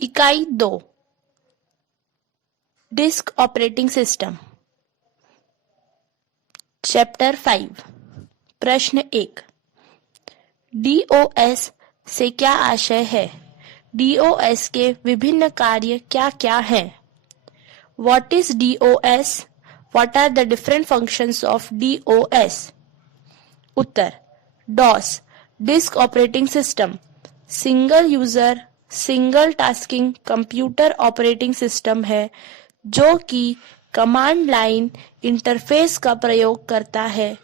इकाई 2 disk operating system chapter 5 प्रश्न 1 DOS से क्या आशय है? डीओएस के विभिन्न कार्य क्या क्या हैं? What is DOS? What are the different functions of DOS? Uttar DOS disk operating system single user single tasking computer operating system है जो कि कमांड लाइन इंटरफेस का प्रयोग करता है।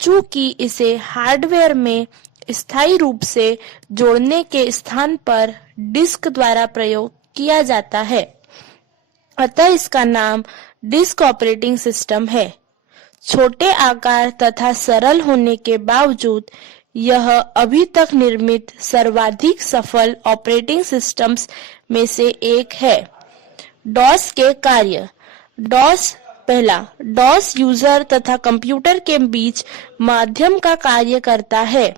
चूंकि इसे हार्डवेयर में स्थायी रूप से जोड़ने के स्थान पर डिस्क द्वारा प्रयोग किया जाता है, अतः इसका नाम डिस्क ऑपरेटिंग सिस्टम है। छोटे आकार तथा सरल होने के बावजूद यह अभी तक निर्मित सर्वाधिक सफल ऑपरेटिंग सिस्टम्स में से एक है। डॉस के कार्य पहला, डॉस यूजर तथा कंप्यूटर के बीच माध्यम का कार्य करता है।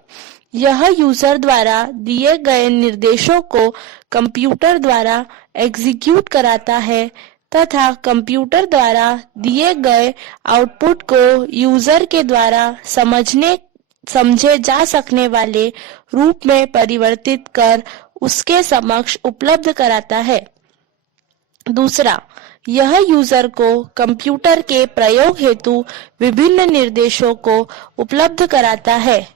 यह यूजर द्वारा दिए गए निर्देशों को कंप्यूटर द्वारा एग्जीक्यूट कराता है तथा कंप्यूटर द्वारा दिए गए आउटपुट को यूजर के द्वारा समझे जा सकने वाले रूप में परिवर्तित कर उसके समक्ष उपलब्ध कराता है। दूसरा, यह यूजर को कंप्यूटर के प्रयोग हेतु विभिन्न निर्देशों को उपलब्ध कराता है।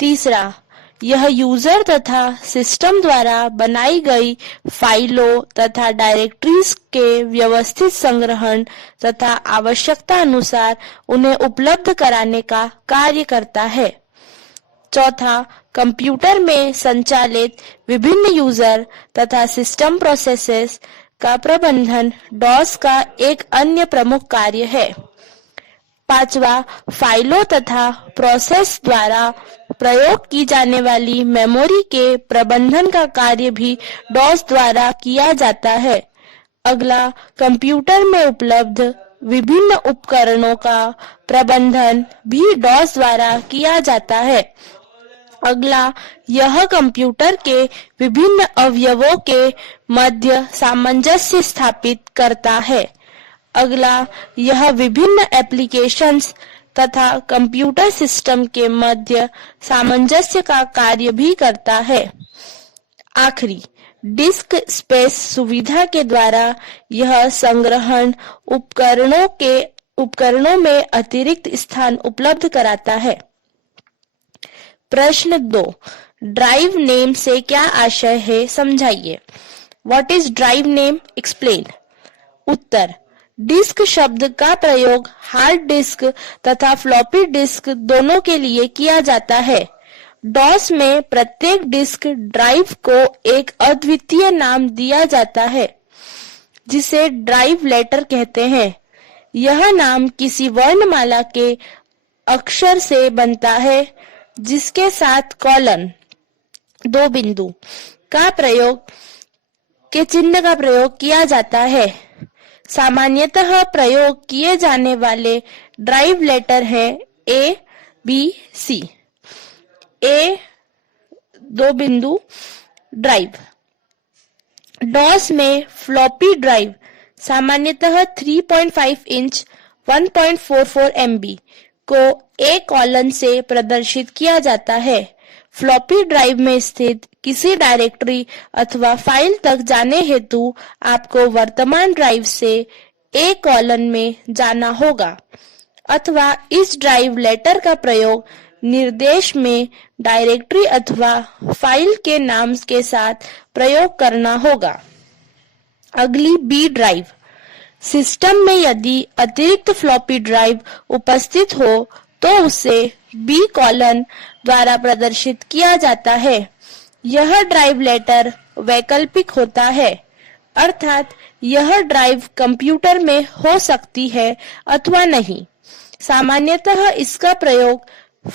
तीसरा, यह यूजर तथा सिस्टम द्वारा बनाई गई फाइलों तथा डायरेक्टरीज के व्यवस्थित संग्रहण तथा आवश्यकता अनुसार उन्हें उपलब्ध कराने का कार्य करता है। चौथा, कंप्यूटर में संचालित विभिन्न यूजर तथा सिस्टम प्रोसेसेस का प्रबंधन डॉस का एक अन्य प्रमुख कार्य है। पांचवा, फाइलों तथा प्रोसेस द्वारा प्रयोग की जाने वाली मेमोरी के प्रबंधन का कार्य भी डॉस द्वारा किया जाता है। अगला, कंप्यूटर में उपलब्ध विभिन्न उपकरणों का प्रबंधन भी डॉस द्वारा किया जाता है। अगला, यह कंप्यूटर के विभिन्न अवयवों के मध्य सामंजस्य स्थापित करता है। अगला, यह विभिन्न एप्लीकेशंस तथा कंप्यूटर सिस्टम के मध्य सामंजस्य का कार्य भी करता है। आखिरी, डिस्क स्पेस सुविधा के द्वारा यह संग्रहण उपकरणों में अतिरिक्त स्थान उपलब्ध कराता है। प्रश्न 2 ड्राइव नेम से क्या आशय है, समझाइए। What is drive name? Explain. उत्तर, डिस्क शब्द का प्रयोग हार्ड डिस्क तथा फ्लॉपी डिस्क दोनों के लिए किया जाता है। डॉस में प्रत्येक डिस्क ड्राइव को एक अद्वितीय नाम दिया जाता है जिसे ड्राइव लेटर कहते हैं। यह नाम किसी वर्णमाला के अक्षर से बनता है जिसके साथ कॉलन, दो बिंदु के चिन्ह का प्रयोग किया जाता है। सामान्यतः प्रयोग किए जाने वाले ड्राइव लेटर है ए, बी, सी। ए, दो बिंदु ड्राइव। डॉस में फ्लॉपी ड्राइव सामान्यतः 3.5 इंच 1.44 MB को ए कॉलन से प्रदर्शित किया जाता है। फ्लॉपी ड्राइव में स्थित किसी डायरेक्टरी अथवा फाइल तक जाने हेतु आपको वर्तमान ड्राइव से ए कॉलन में जाना होगा अथवा इस ड्राइव लेटर का प्रयोग निर्देश में डायरेक्टरी अथवा फाइल के नाम के साथ प्रयोग करना होगा। अगली, बी ड्राइव। सिस्टम में यदि अतिरिक्त फ्लॉपी ड्राइव उपस्थित हो तो उसे बी कॉलन द्वारा प्रदर्शित किया जाता है। यह ड्राइव लेटर वैकल्पिक होता है, अर्थात यह ड्राइव कंप्यूटर में हो सकती है अथवा नहीं। सामान्यतः इसका प्रयोग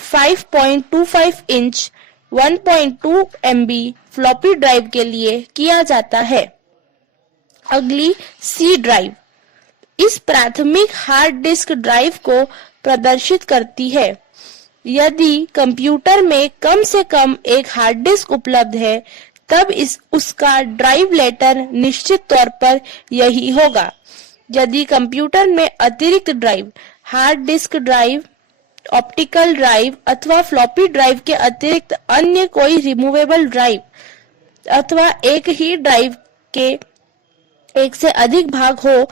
5.25 इंच 1.2 MB फ्लॉपी ड्राइव के लिए किया जाता है। अगली, सी ड्राइव। इस प्राथमिक हार्ड डिस्क ड्राइव को प्रदर्शित करती है। यदि कंप्यूटर में कम से कम एक हार्ड डिस्क उपलब्ध है तब उसका ड्राइव लेटर निश्चित तौर पर यही होगा। यदि कंप्यूटर में अतिरिक्त drive, hard disk drive, optical drive अथवा फ्लॉपी ड्राइव के अतिरिक्त अन्य कोई रिमूवेबल ड्राइव अथवा एक ही ड्राइव के एक से अधिक भाग हो,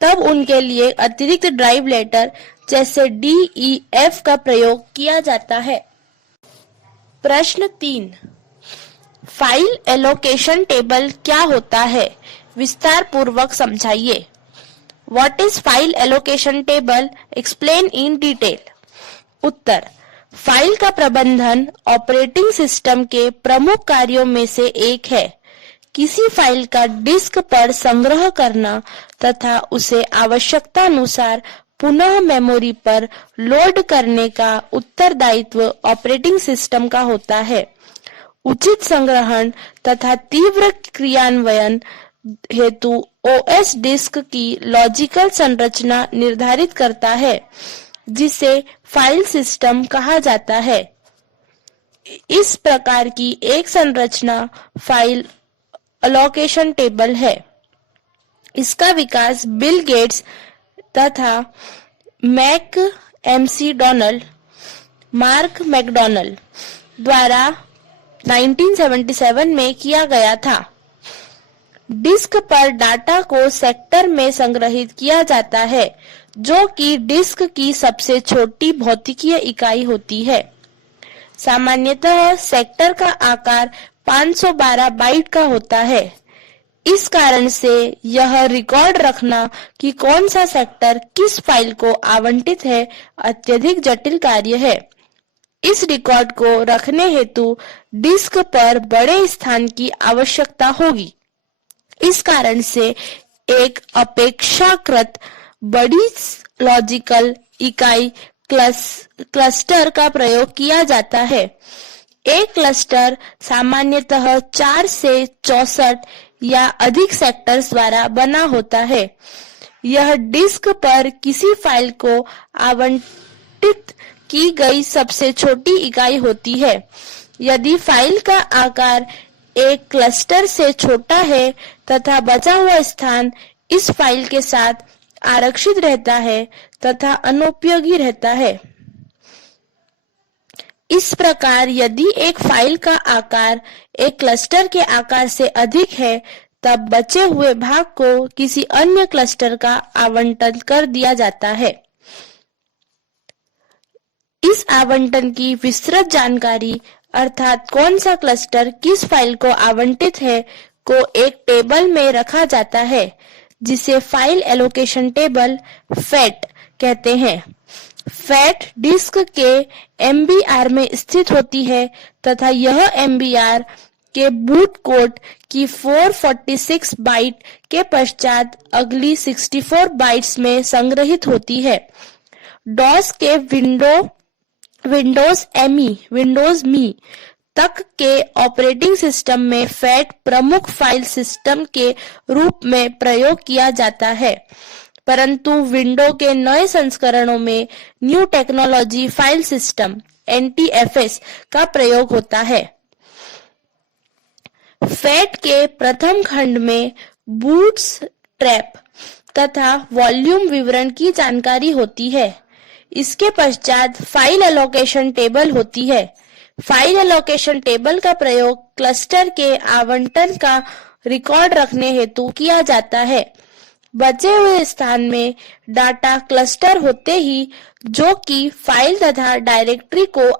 तब उनके लिए अतिरिक्त ड्राइव लेटर जैसे DEF का प्रयोग किया जाता है। प्रश्न 3, फाइल एलोकेशन टेबल क्या होता है? विस्तार पूर्वक समझाइए। What is file allocation table? Explain in detail. Uttar, file का प्रबंधन ऑपरेटिंग सिस्टम के प्रमुख कार्यों में से एक है। किसी फाइल का डिस्क पर संग्रह करना तथा उसे आवश्यकता अनुसार पुनः मेमोरी पर लोड करने का उत्तरदायित्व ऑपरेटिंग सिस्टम का होता है। उचित संग्रहण तथा तीव्र क्रियान्वयन हेतु OS डिस्क की लॉजिकल संरचना निर्धारित करता है, जिसे फाइल सिस्टम कहा जाता है। इस प्रकार की एक संरचना फाइल एलोकेशन टेबल है। इसका विकास बिल गेट्स तथा मार्क मैकडोनाल्ड द्वारा 1977 में किया गया था। डिस्क पर डाटा को सेक्टर में संग्रहित किया जाता है, जो कि डिस्क की सबसे छोटी भौतिकीय इकाई होती है। सामान्यतः सेक्टर का आकार 512 बाइट का होता है। इस कारण से यह रिकॉर्ड रखना कि कौन सा सेक्टर किस फाइल को आवंटित है अत्यधिक जटिल कार्य है। इस रिकॉर्ड को रखने हेतु डिस्क पर बड़े स्थान की आवश्यकता होगी। इस कारण से एक अपेक्षाकृत बड़ी लॉजिकल इकाई क्लस्टर का प्रयोग किया जाता है। एक क्लस्टर सामान्यतः 4 से 64 या अधिक सेक्टर्स द्वारा बना होता है। यह डिस्क पर किसी फाइल को आवंटित की गई सबसे छोटी इकाई होती है। यदि फाइल का आकार एक क्लस्टर से छोटा है तथा बचा हुआ स्थान इस फाइल के साथ आरक्षित रहता है तथा अनुपयोगी रहता है। इस प्रकार यदि एक फाइल का आकार एक क्लस्टर के आकार से अधिक है, तब बचे हुए भाग को किसी अन्य क्लस्टर का आवंटन कर दिया जाता है। इस आवंटन की विस्तृत जानकारी अर्थात कौन सा क्लस्टर किस फाइल को आवंटित है को एक टेबल में रखा जाता है, जिसे फाइल एलोकेशन टेबल फैट कहते हैं। फैट डिस्क के MBR में स्थित होती है तथा यह MBR के बूट कोड की 446 बाइट के पश्चात अगली 64 बाइट्स में संग्रहित होती है। डॉस के विंडोज मी तक के ऑपरेटिंग सिस्टम में फैट प्रमुख फाइल सिस्टम के रूप में प्रयोग किया जाता है, परंतु विंडो के नए संस्करणों में new technology file system NTFS का प्रयोग होता है। फैट के प्रथम खंड में बूटस्ट्रैप तथा वॉल्यूम विवरण की जानकारी होती है। इसके पश्चात फाइल एलोकेशन टेबल होती है। फाइल एलोकेशन टेबल का प्रयोग क्लस्टर के आवंटन का रिकॉर्ड रखने हेतु किया जाता है। बचे हुए स्थान में डाटा क्लस्टर होते ही जो कि फाइल तथा डायरेक्टरी को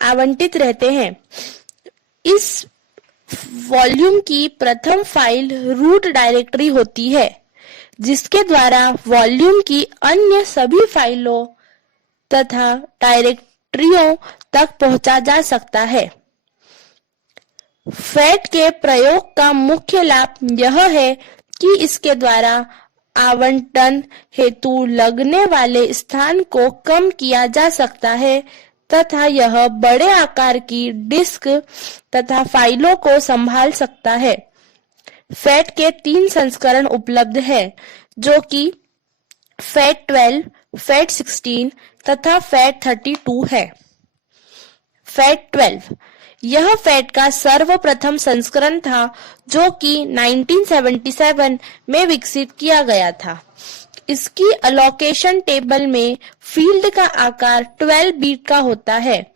आवंटित रहते हैं। इस वॉल्यूम की प्रथम फाइल रूट डायरेक्टरी होती है, जिसके द्वारा वॉल्यूम की अन्य सभी फाइलों तथा डायरेक्टरियों तक पहुंचा जा सकता है। फैट के प्रयोग का मुख्य लाभ यह है कि इसके द्वारा आवंटन हेतु लगने वाले स्थान को कम किया जा सकता है तथा यह बड़े आकार की डिस्क तथा फाइलों को संभाल सकता है। फैट के 3 संस्करण उपलब्ध हैं, जो कि फैट 12, फैट 16 तथा फैट 32 है। फैट 12 यह फैट का सर्वप्रथम संस्करण था जो कि 1977 में विकसित किया गया था। इसकी अलोकेशन टेबल में फील्ड का आकार 12 बीट का होता है।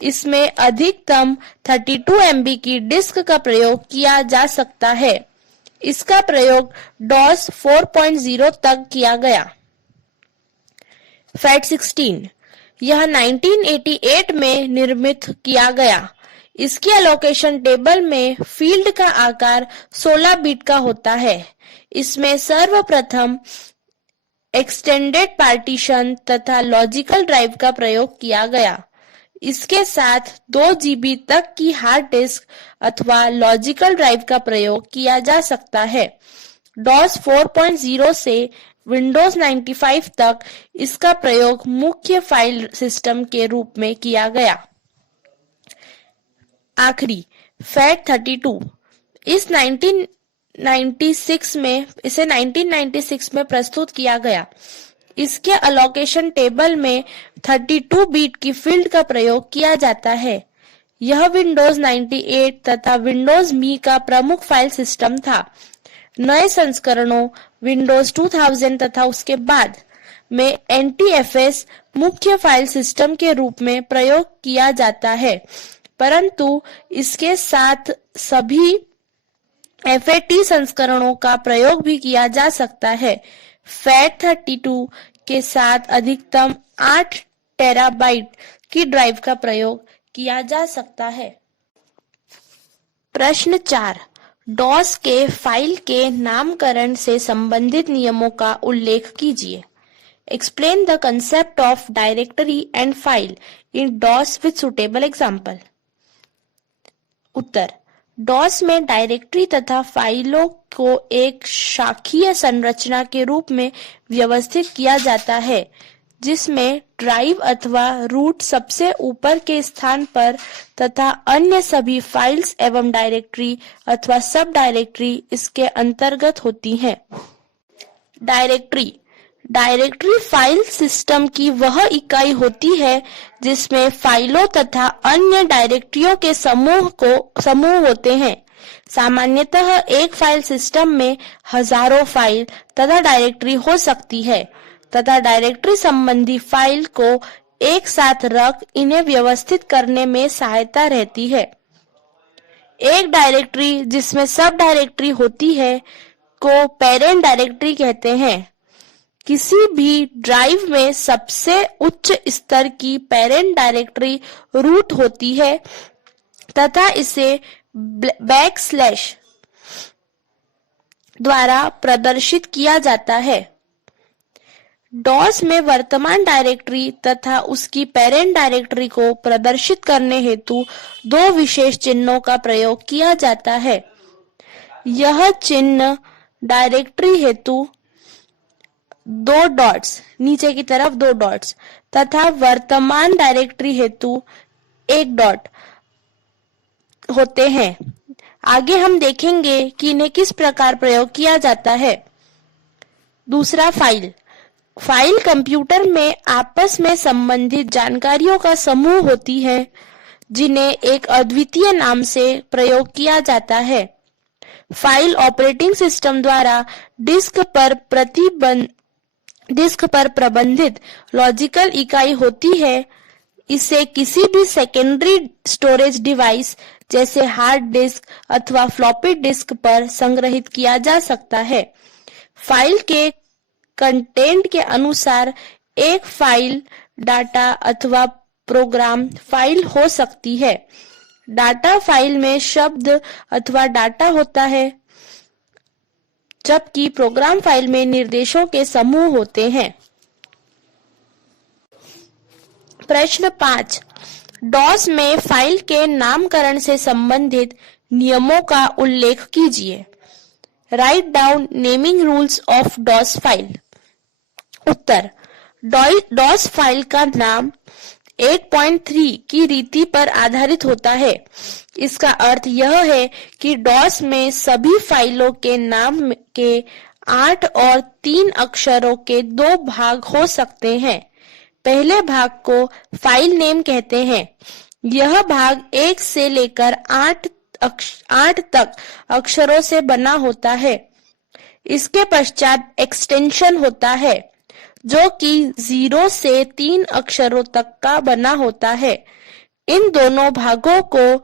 इसमें अधिकतम 32 MB की डिस्क का प्रयोग किया जा सकता है। इसका प्रयोग डॉस 4.0 तक किया गया। फैट 16 यह 1988 में निर्मित किया गया। इसकी अलोकेशन टेबल में फील्ड का आकार 16 बीट का होता है। इसमें सर्वप्रथम एक्सटेंडेड पार्टीशन तथा लॉजिकल ड्राइव का प्रयोग किया गया। इसके साथ 2 GB तक की हार्ड डिस्क अथवा लॉजिकल ड्राइव का प्रयोग किया जा सकता है। डॉस 4.0 से विंडोज 95 तक इसका प्रयोग मुख्य फाइल सिस्टम के रूप में किया गया। आखिरी फैट 32 इसे 1996 में प्रस्तुत किया गया। इसके अलोकेशन टेबल में 32 बीट की फील्ड का प्रयोग किया जाता है। यह विंडोज 98 तथा विंडोज मी का प्रमुख फाइल सिस्टम था। नए संस्करणों विंडोज 2000 तथा उसके बाद में NTFS मुख्य फाइल सिस्टम के रूप में प्रयोग किया जाता है, परंतु इसके साथ सभी FAT संस्करणों का प्रयोग भी किया जा सकता है। फैट 32 के साथ अधिकतम 8 टेराबाइट की ड्राइव का प्रयोग किया जा सकता है। प्रश्न 4 डॉस के फाइल के नामकरण से संबंधित नियमों का उल्लेख कीजिए। Explain the concept of directory and file in DOS with suitable example. उत्तर डॉस में डायरेक्टरी तथा फाइलों को एक शाखीय संरचना के रूप में व्यवस्थित किया जाता है, जिसमें ड्राइव अथवा रूट सबसे ऊपर के स्थान पर तथा अन्य सभी फाइल्स एवं डायरेक्टरी अथवा सब डायरेक्टरी इसके अंतर्गत होती हैं। डायरेक्टरी फाइल सिस्टम की वह इकाई होती है जिसमें फाइलों तथा अन्य डायरेक्टरियों के समूह होते हैं। सामान्यतः एक फाइल सिस्टम में हजारों फाइल तथा डायरेक्टरी हो सकती है तथा डायरेक्टरी संबंधी फाइल को एक साथ रख इन्हें व्यवस्थित करने में सहायता रहती है। एक डायरेक्टरी जिसमें सब डायरेक्टरी होती है को पेरेंट डायरेक्टरी कहते हैं। किसी भी ड्राइव में सबसे उच्च स्तर की पेरेंट डायरेक्टरी रूट होती है तथा इसे बैकस्लैश द्वारा प्रदर्शित किया जाता है। डॉस में वर्तमान डायरेक्टरी तथा उसकी पेरेंट डायरेक्टरी को प्रदर्शित करने हेतु 2 विशेष चिन्हों का प्रयोग किया जाता है। यह चिन्ह डायरेक्टरी हेतु 2 डॉट्स नीचे की तरफ 2 डॉट्स तथा वर्तमान डायरेक्टरी हेतु 1 डॉट होते हैं। आगे हम देखेंगे कि इन्हें किस प्रकार प्रयोग किया जाता है। दूसरा फाइल कंप्यूटर में आपस में संबंधित जानकारियों का समूह होती है जिन्हें एक अद्वितीय नाम से प्रयोग किया जाता है। फाइल ऑपरेटिंग सिस्टम द्वारा डिस्क पर प्रबंधित लॉजिकल इकाई होती है। इसे किसी भी सेकेंडरी स्टोरेज डिवाइस जैसे हार्ड डिस्क अथवा फ्लॉपी डिस्क पर संग्रहित किया जा सकता है। फाइल के कंटेंट के अनुसार एक फाइल डाटा अथवा प्रोग्राम फाइल हो सकती है। डाटा फाइल में शब्द अथवा डाटा होता है, जबकि प्रोग्राम फाइल में निर्देशों के समूह होते हैं। प्रश्न 5 डॉस में फाइल के नामकरण से संबंधित नियमों का उल्लेख कीजिए। Write down naming rules of DOS file. उत्तर डॉस फाइल का नाम 8.3 की रीति पर आधारित होता है। इसका अर्थ यह है कि डॉस में सभी फाइलों के नाम के 8 और 3 अक्षरों के 2 भाग हो सकते हैं। पहले भाग को फाइल नेम कहते हैं। यह भाग 1 से लेकर 8 तक अक्षरों से बना होता है। इसके पश्चात एक्सटेंशन होता है जो कि 0 से 3 अक्षरों तक का बना होता है। इन दोनों भागों को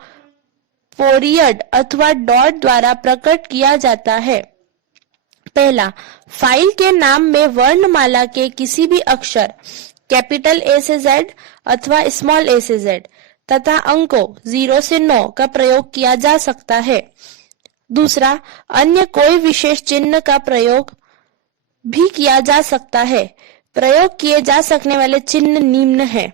पीरियड अथवा डॉट द्वारा प्रकट किया जाता है। पहला, फाइल के नाम में वर्णमाला के किसी भी अक्षर कैपिटल ए से जेड अथवा स्मॉल ए से जेड तथा अंकों 0 से 9 का प्रयोग किया जा सकता है। दूसरा, अन्य कोई विशेष चिन्ह का प्रयोग भी किया जा सकता है। प्रयोग किए जा सकने वाले चिन्ह निम्न हैं: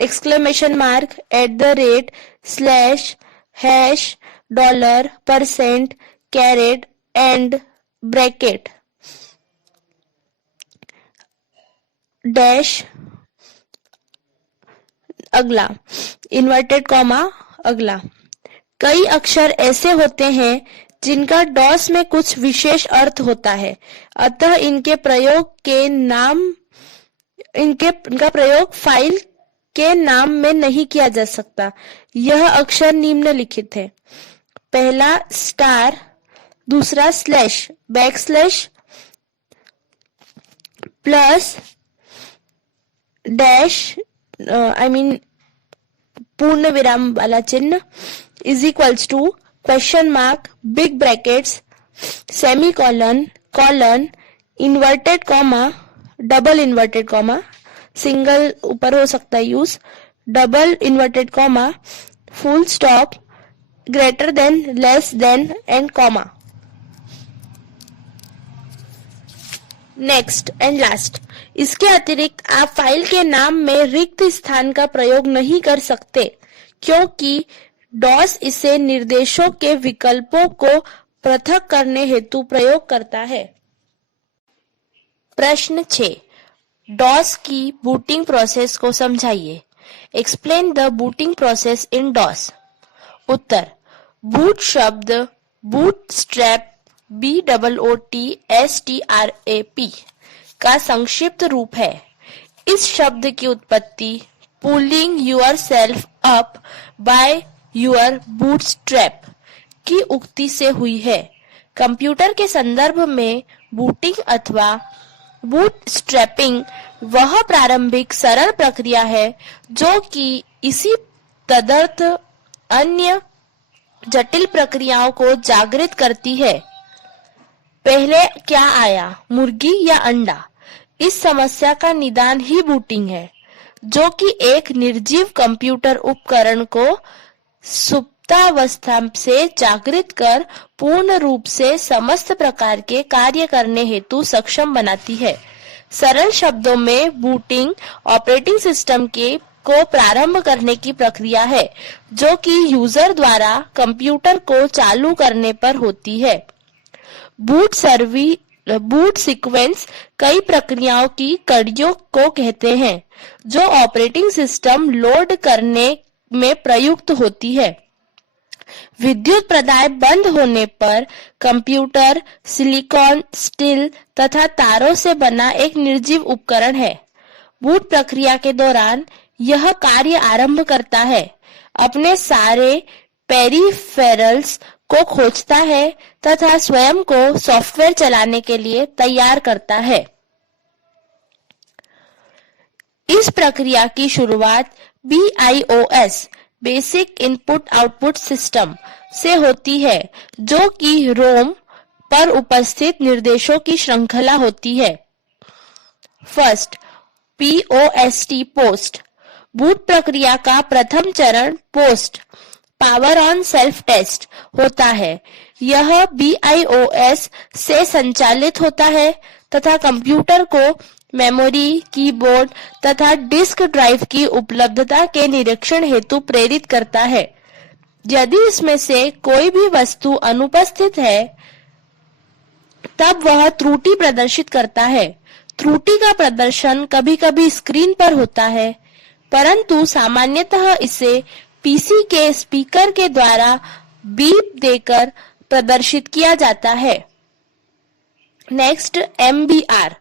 exclamation mark, @ slash, hash, dollar, %, caret, and, bracket, dash, अगला इन्वर्टेड कॉमा, अगला। कई अक्षर ऐसे होते हैं जिनका डॉस में कुछ विशेष अर्थ होता है, अतः इनका प्रयोग फाइल के नाम में नहीं किया जा सकता। यह अक्षर निम्नलिखित है: पहला स्टार, दूसरा स्लैश, बैकस्लैश, प्लस, डैश पूर्ण विराम वाला चिन्ह, is equals to, question mark, big brackets, semicolon, colon, inverted comma, double inverted comma, single ऊपर हो सकता है use, double inverted comma, full stop, greater than, less than and comma. Next and last, इसके अतिरिक्त आप फाइल के नाम में रिक्त स्थान का प्रयोग नहीं कर सकते क्योंकि डॉस इसे निर्देशों के विकल्पों को पृथक करने हेतु प्रयोग करता है। प्रश्न 6, डॉस की बूटिंग प्रोसेस को समझाइए। Explain the booting process in DOS. उत्तर, बूट शब्द बूटस्ट्रैप BOOTSTRAP का संक्षिप्त रूप है। इस शब्द की उत्पत्ति pulling yourself up by your bootstrap की उक्ति से हुई है। कंप्यूटर के संदर्भ में बूटिंग अथवा बूटस्ट्रैपिंग वह प्रारंभिक सरल प्रक्रिया है जो कि इसी तदर्थ अन्य जटिल प्रक्रियाओं को जागृत करती है। पहले क्या आया, मुर्गी या अंडा? इस समस्या का निदान ही बूटिंग है, जो कि एक निर्जीव कंप्यूटर उपकरण को सुप्तावस्था से जागृत कर पूर्ण रूप से समस्त प्रकार के कार्य करने हेतु सक्षम बनाती है। सरल शब्दों में बूटिंग ऑपरेटिंग सिस्टम को प्रारंभ करने की प्रक्रिया है जो कि यूजर द्वारा कंप्यूटर को चालू करने पर होती है। बूट सीक्वेंस कई प्रक्रियाओं की कड़ियों को कहते हैं जो ऑपरेटिंग सिस्टम लोड करने में प्रयुक्त होती है। विद्युत प्रदाय बंद होने पर कंप्यूटर सिलिकॉन, स्टील तथा तारों से बना एक निर्जीव उपकरण है। बूट प्रक्रिया के दौरान यह कार्य आरंभ करता है, अपने सारे पेरिफेरल्स को खोजता है तथा स्वयं को सॉफ्टवेयर चलाने के लिए तैयार करता है। इस प्रक्रिया की शुरुआत BIOS basic input output system से होती है जो कि रोम पर उपस्थित निर्देशों की श्रृंखला होती है। First, POST post. बूट प्रक्रिया का प्रथम चरण post power on self test होता है। यह BIOS से संचालित होता है तथा कंप्यूटर को मेमोरी, कीबोर्ड तथा डिस्क ड्राइव की उपलब्धता के निरीक्षण हेतु प्रेरित करता है। यदि इसमें से कोई भी वस्तु अनुपस्थित है तब वह त्रुटि प्रदर्शित करता है। त्रुटि का प्रदर्शन कभी-कभी स्क्रीन पर होता है, परंतु सामान्यतः इसे पीसी के स्पीकर के द्वारा बीप देकर प्रदर्शित किया जाता है। नेक्स्ट, MBR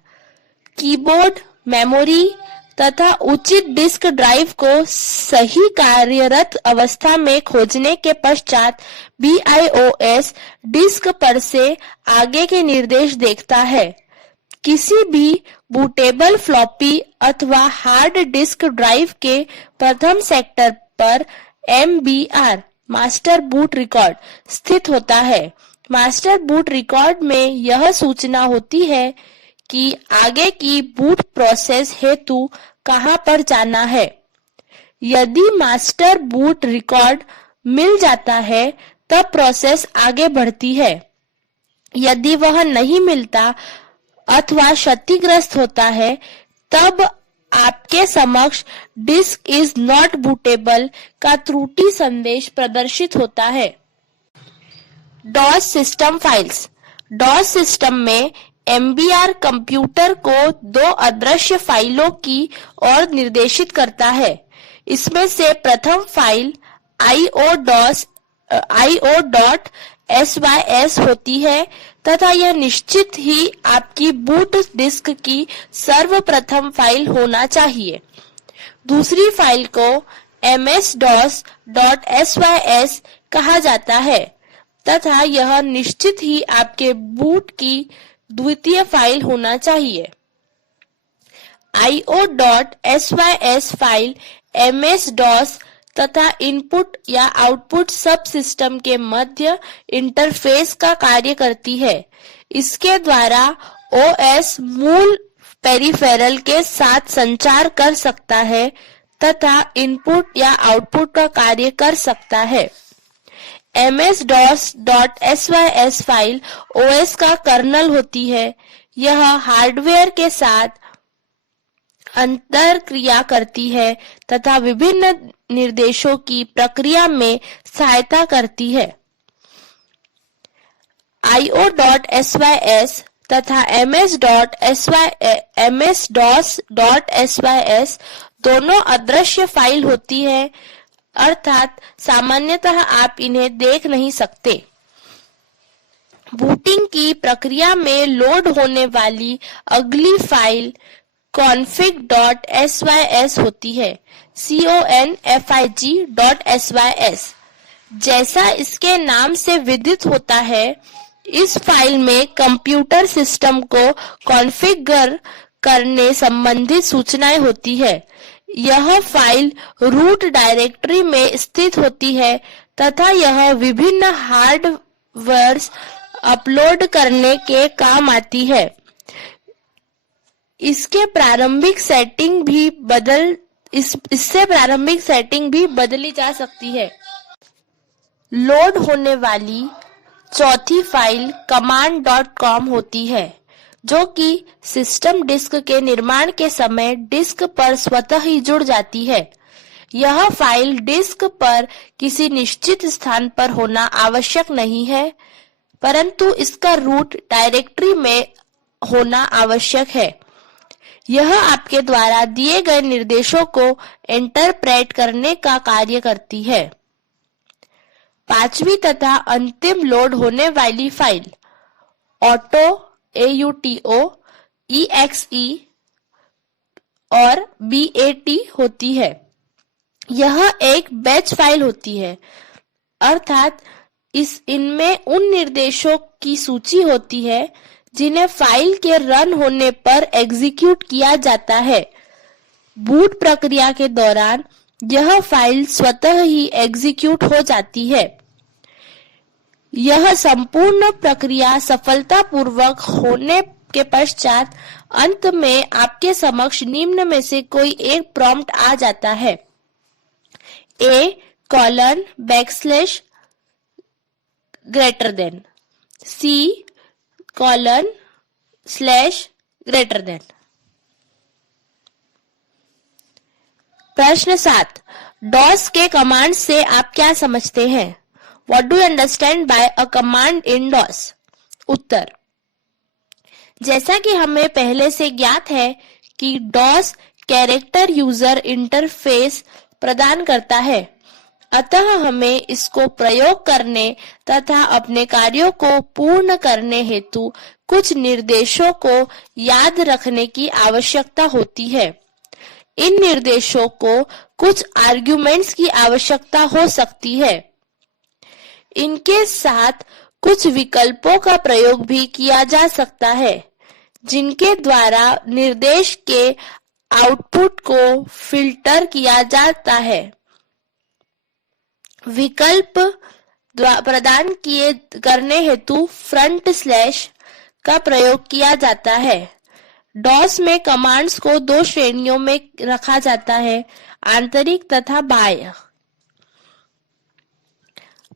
कीबोर्ड, मेमोरी तथा उचित डिस्क ड्राइव को सही कार्यरत अवस्था में खोजने के पश्चात BIOS डिस्क पर से आगे के निर्देश देखता है। किसी भी बूटेबल फ्लॉपी अथवा हार्ड डिस्क ड्राइव के प्रथम सेक्टर पर MBR मास्टर बूट रिकॉर्ड स्थित होता है। मास्टर बूट रिकॉर्ड में यह सूचना होती है कि आगे की बूट प्रोसेस हेतु कहां पर जाना है। यदि मास्टर बूट रिकॉर्ड मिल जाता है तब प्रोसेस आगे बढ़ती है। यदि वह नहीं मिलता अथवा क्षतिग्रस्त होता है तब आपके समक्ष डिस्क इज नॉट बूटेबल का त्रुटि संदेश प्रदर्शित होता है। DOS system files. DOS system में MBR कंप्यूटर को दो अदृश्य फाइलों की ओर निर्देशित करता है। इसमें से प्रथम फाइल IO.sys होती है तथा यह निश्चित ही आपकी बूट डिस्क की सर्वप्रथम फाइल होना चाहिए। दूसरी फाइल को MS-DOS.sys कहा जाता है तथा यह निश्चित ही आपके बूट की द्वितीय फाइल होना चाहिए। IO.sys फाइल MS-DOS तथा इनपुट या आउटपुट सब सिस्टम के मध्य इंटरफेस का कार्य करती है। इसके द्वारा OS मूल पेरिफेरल के साथ संचार कर सकता है तथा इनपुट या आउटपुट का कार्य कर सकता है। MS-DOS.sys फाइल OS का कर्नल होती है। यह हार्डवेयर के साथ अंतर क्रिया करती है तथा विभिन्न निर्देशों की प्रक्रिया में सहायता करती है। IO.sys तथा MS-DOS.sys दोनों अदृश्य फाइल होती है, अर्थात सामान्यतः आप इन्हें देख नहीं सकते। बूटिंग की प्रक्रिया में लोड होने वाली अगली फाइल config.sys होती है। config.sys जैसा इसके नाम से विदित होता है, इस फाइल में कंप्यूटर सिस्टम को कॉन्फ़िगर करने संबंधित सूचनाएं होती है। यह फाइल रूट डायरेक्टरी में स्थित होती है तथा यह विभिन्न हार्डवेयर्स अपलोड करने के काम आती है। इससे प्रारंभिक सेटिंग भी बदली जा सकती है। लोड होने वाली चौथी फाइल command.com होती है, जो कि सिस्टम डिस्क के निर्माण के समय डिस्क पर स्वतः ही जुड़ जाती है। यह फाइल डिस्क पर किसी निश्चित स्थान पर होना आवश्यक नहीं है, परंतु इसका रूट डायरेक्टरी में होना आवश्यक है। यह आपके द्वारा दिए गए निर्देशों को इंटरप्रेट करने का कार्य करती है। पांचवी तथा अंतिम लोड होने वाली फाइल AUTO, EXE और BAT होती है। यह एक बैच फाइल होती है, अर्थात इनमें उन निर्देशों की सूची होती है जिन्हें फाइल के रन होने पर एग्जीक्यूट किया जाता है। बूट प्रक्रिया के दौरान यह फाइल स्वतः ही एग्जीक्यूट हो जाती है। यह संपूर्ण प्रक्रिया सफलतापूर्वक होने के पश्चात अंत में आपके समक्ष निम्न में से कोई एक प्रॉम्प्ट आ जाता है। A:\C:\\. प्रश्न 7। DOS के कमांड से आप क्या समझते हैं? What do you understand by a command in DOS? उत्तर। जैसा कि हमें पहले से ज्ञात है कि DOS कैरेक्टर यूजर इंटरफेस प्रदान करता है, अतः हमें इसको प्रयोग करने तथा अपने कार्यों को पूर्ण करने हेतु कुछ निर्देशों को याद रखने की आवश्यकता होती है। इन निर्देशों को कुछ आर्ग्यूमेंट्स की आवश्यकता हो सकती है। इनके साथ कुछ विकल्पों का प्रयोग भी किया जा सकता है, जिनके द्वारा निर्देश के आउटपुट को फिल्टर किया जाता है। विकल्प प्रदान किए करने हेतु फ्रंट स्लैश का प्रयोग किया जाता है। डॉस में कमांड्स को दो श्रेणियों में रखा जाता है, आंतरिक तथा बाह्य।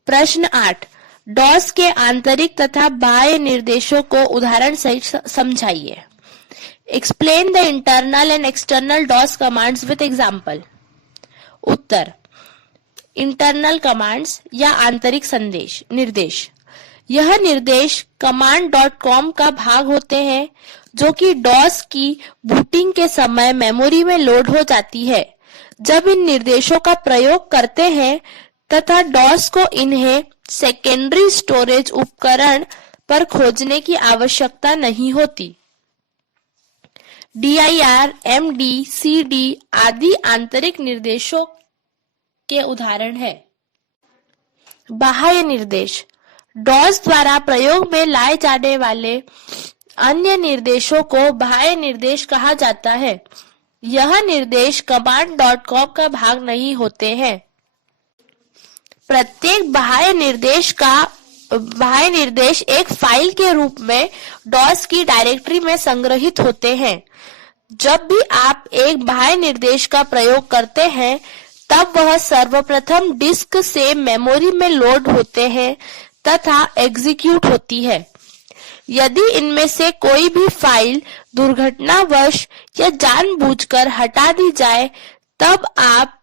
प्रश्न 8, डॉस के आंतरिक तथा बाह्य निर्देशों को उदाहरण सहित समझाइए। Explain the internal and external DOS commands with example. उत्तर, इंटरनल कमांड्स या आंतरिक निर्देश, यह निर्देश command.com का भाग होते हैं, जो कि डॉस की बूटिंग के समय मेमोरी में लोड हो जाती है। जब इन निर्देशों का प्रयोग करते हैं तथा डॉस को इन्हें सेकेंडरी स्टोरेज उपकरण पर खोजने की आवश्यकता नहीं होती। dir, md, cd आदि आंतरिक निर्देशों के उदाहरण है। बाह्य निर्देश, डॉस द्वारा प्रयोग में लाए जाने वाले अन्य निर्देशों को बाह्य निर्देश कहा जाता है। यह निर्देश command.com का भाग नहीं होते हैं। प्रत्येक बाह्य निर्देश एक फाइल के रूप में डॉस की डायरेक्टरी में संग्रहित होते हैं। जब भी आप एक बाह्य निर्देश का प्रयोग करते हैं, तब वह सर्वप्रथम डिस्क से मेमोरी में लोड होते हैं तथा एग्जीक्यूट होती है। यदि इनमें से कोई भी फाइल दुर्घटनावश या जानबूझकर हटा दी जाए, तब आप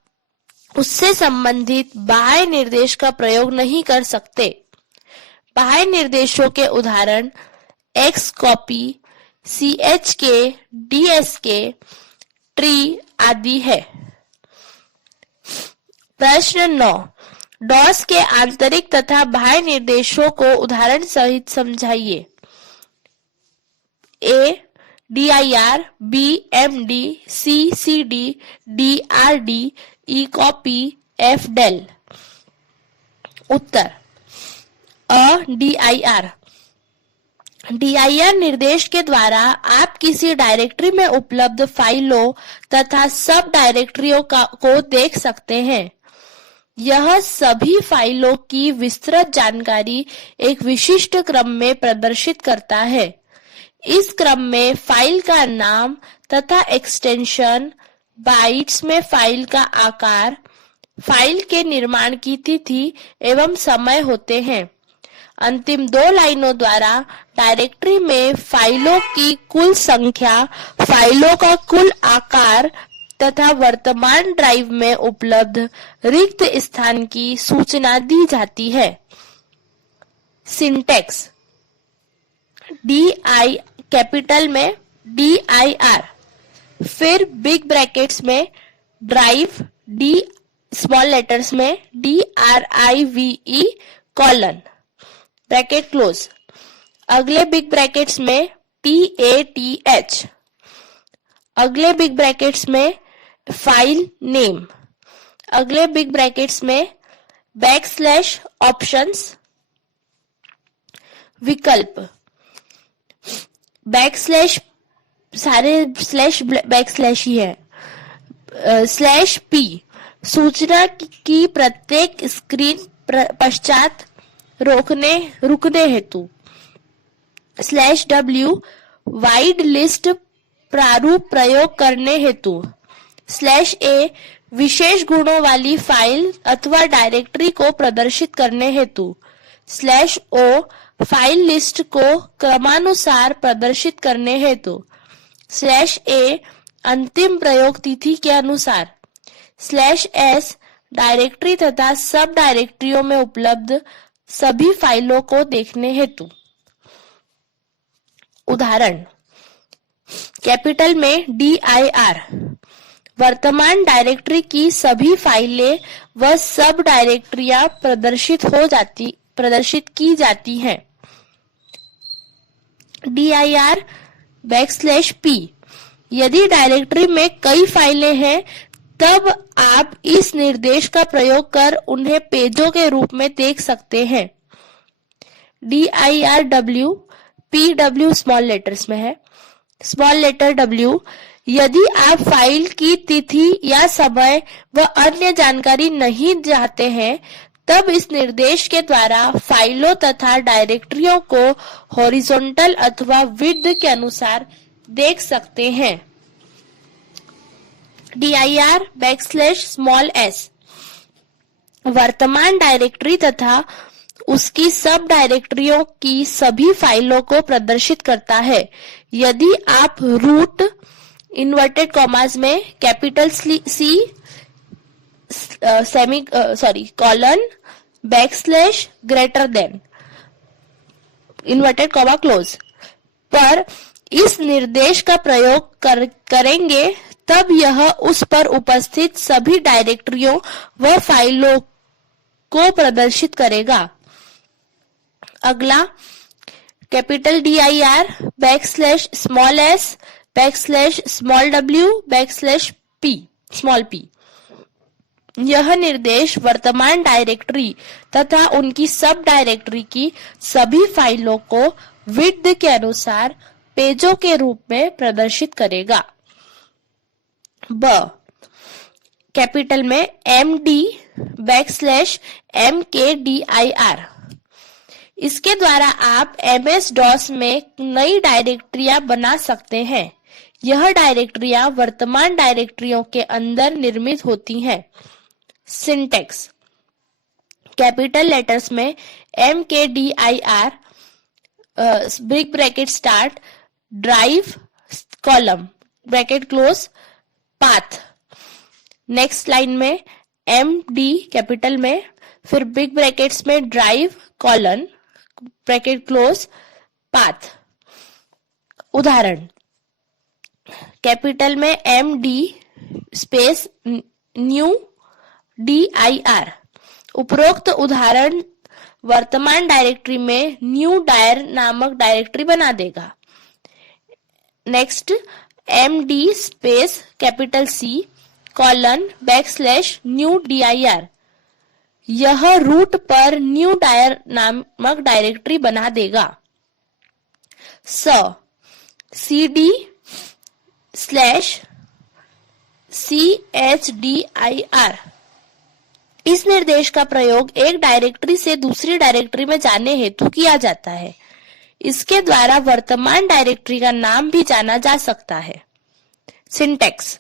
उससे संबंधित बाह्य निर्देश का प्रयोग नहीं कर सकते। बाह्य निर्देशों के उदाहरण xcopy, chk, dsk, ट्री आदि है। प्रश्न 9, डॉस के आंतरिक तथा बाह्य निर्देशों को उदाहरण सहित समझाइए। A, dir, b, md, c, cd, drd, ecopy, fdel। Uttar, dir। dir निर्देश के द्वारा आप किसी डायरेक्टरी में उपलब्ध फाइलों तथा सब डायरेक्टरियों को देख सकते हैं। यह सभी फाइलों की विस्तृत जानकारी एक विशिष्ट क्रम में प्रदर्शित करता है। इस क्रम में फाइल का नाम तथा एक्सटेंशन, बाइट्स में फाइल का आकार, फाइल के निर्माण की तिथि एवं समय होते हैं। अंतिम 2 लाइनों द्वारा डायरेक्टरी में फाइलों की कुल संख्या, फाइलों का कुल आकार तथा वर्तमान ड्राइव में उपलब्ध रिक्त स्थान की सूचना दी जाती है। सिंटैक्स, DI कैपिटल में DIR, फिर बिग ब्रैकेट्स में ड्राइव, D स्मॉल लेटर्स में DRIVE कोलन, ब्रैकेट क्लोज, अगले बिग ब्रैकेट्स में TATH, अगले बिग ब्रैकेट्स में फाइल नेम, अगले बिग ब्रैकेट्स में बैकस्लैश ऑप्शंस, विकल्प, बैकस्लैश, सारे स्लैश बैकस्लैश ही है, /P, सूचना की प्रत्येक स्क्रीन पश्चात रुकने हेतु, /W, वाइड लिस्ट प्रारूप प्रयोग करने हेतु, /A, विशेष गुणों वाली फाइल अथवा डायरेक्टरी को प्रदर्शित करने हेतु, /O, फाइल लिस्ट को क्रमानुसार प्रदर्शित करने हेतु, /A, अंतिम प्रयोग तिथि के अनुसार, /S, डायरेक्टरी तथा सब डायरेक्टरियों में उपलब्ध सभी फाइलों को देखने हेतु। उदाहरण, कैपिटल में DIR, वर्तमान डायरेक्टरी की सभी फाइलें व सब डायरेक्टरियां प्रदर्शित की जाती हैं। DIR /P, यदि डायरेक्टरी में कई फाइलें हैं तब आप इस निर्देश का प्रयोग कर उन्हें पेजों के रूप में देख सकते हैं। dirw pw स्मॉल लेटर्स में है। स्मॉल लेटर w, यदि आप फाइल की तिथि या समय व अन्य जानकारी नहीं चाहते हैं तब इस निर्देश के द्वारा फाइलों तथा डायरेक्टरियों को हॉरिजॉन्टल अथवा विड्थ के अनुसार देख सकते हैं। dir:\s वर्तमान डायरेक्टरी तथा उसकी सब डायरेक्टरियों की सभी फाइलों को प्रदर्शित करता है। यदि आप रूट इन्वर्टेड कॉमास में capital C colon \greater than inverted comma close पर इस निर्देश का प्रयोग करेंगे तब यह उस पर उपस्थित सभी डायरेक्टरियों व फाइलों को प्रदर्शित करेगा। अगला कैपिटल dir:\s\w\p यह निर्देश वर्तमान डायरेक्टरी तथा उनकी सब डायरेक्टरी की सभी फाइलों को विड्थ के अनुसार पेजों के रूप में प्रदर्शित करेगा। कैपिटल में md\mkdir इसके द्वारा आप MS-DOS में नई डायरेक्टरियां बना सकते हैं। यह डायरेक्टरियां वर्तमान डायरेक्टरियों के अंदर निर्मित होती हैं। सिंटैक्स कैपिटल लेटर्स में mkdir big bracket start drive column bracket close path. Next line में md कैपिटल में फिर बिग ब्रैकेट्स में drive colon bracket close path. उदाहरण कैपिटल में md स्पेस न्यू dir उपरोक्त उदाहरण वर्तमान डायरेक्टरी में न्यू डायर नामक डायरेक्टरी बना देगा। Next md space capital C colon \new dir यह रूट पर न्यू डायर नामक डायरेक्टरी बना देगा। cd/chdr इस निर्देश का प्रयोग एक डायरेक्टरी से दूसरी डायरेक्टरी में जाने हेतु किया जाता है। इसके द्वारा वर्तमान डायरेक्टरी का नाम भी जाना जा सकता है। सिंटैक्स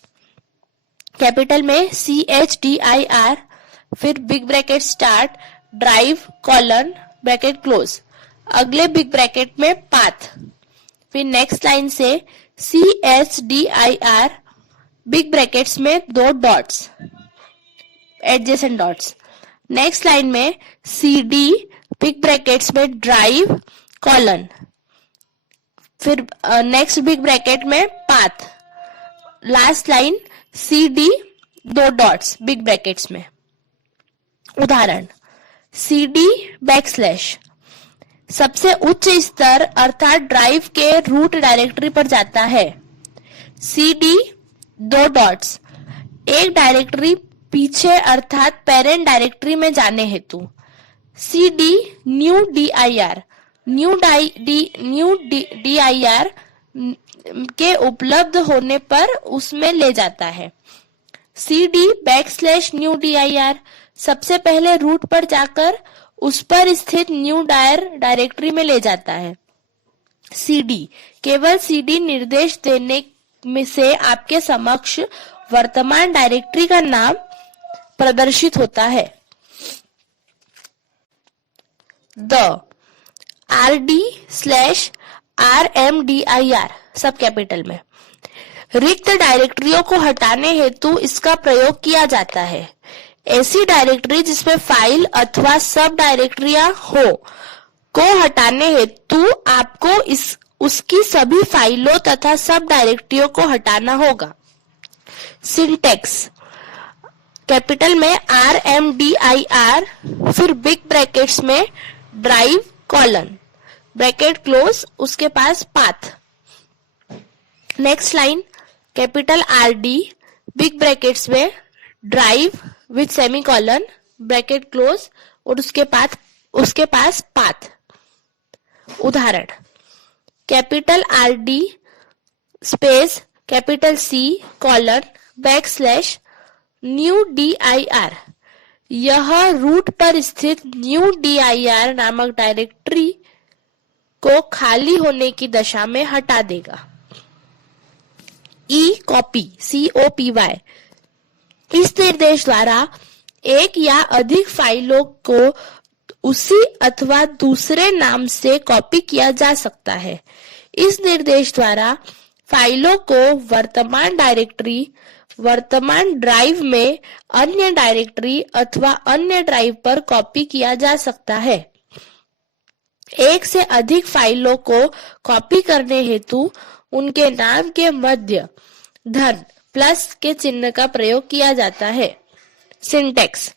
कैपिटल में chdr फिर big bracket start drive colon bracket close अगले बिग ब्रैकेट में पाथ फिर नेक्स्ट लाइन से chdr बिग ब्रैकेट्स में 2 dots adjacent dots. Next line में cd बिग ब्रैकेट्स में ड्राइव कॉलन फिर नेक्स्ट बिग ब्रैकेट में path. Last line cd 2 dots big brackets में। उदाहरण cd/ सबसे उच्च स्तर अर्थात ड्राइव के रूट डायरेक्टरी पर जाता है। cd 2 डॉट्स एक डायरेक्टरी पीछे अर्थात पेरेंट डायरेक्टरी में जाने हेतु। cd new dir new dir के उपलब्ध होने पर उसमें ले जाता है। cd\new dir सबसे पहले रूट पर जाकर उस पर स्थित न्यू डायर डायरेक्टरी में ले जाता है। cd केवल cd निर्देश देने में से आपके समक्ष वर्तमान डायरेक्टरी का नाम प्रदर्शित होता है। rd/rmdir सब कैपिटल में रिक्त डायरेक्टरियों को हटाने हेतु इसका प्रयोग किया जाता है। ऐसी डायरेक्टरी जिसमें फाइल अथवा सब डायरेक्टरियां हो को हटाने हेतु आपको उसकी सभी फाइलों तथा सब डायरेक्टरियों को हटाना होगा। सिंटैक्स कैपिटल में rmdir फिर बिग ब्रैकेट्स में ड्राइव कॉलन ब्रैकेट क्लोज उसके पास path. Next line capital RD big brackets में drive with semicolon bracket close और उसके पास पाथ। उदाहरण, capital RD space capital C colon backslash new dir। यह रूट पर स्थित न्यू dir नामक डायरेक्टरी को खाली होने की दशा में हटा देगा। copy COPY इस निर्देश द्वारा एक या अधिक फाइलों को उसी अथवा दूसरे नाम से कॉपी किया जा सकता है। इस निर्देश द्वारा फाइलों को वर्तमान डायरेक्टरी, वर्तमान ड्राइव में अन्य डायरेक्टरी अथवा अन्य ड्राइव पर कॉपी किया जा सकता है। एक से अधिक फाइलों को कॉपी करने हेतु उनके नाम के मध्य धन प्लस के चिन्ह का प्रयोग किया जाता है। सिंटेक्स,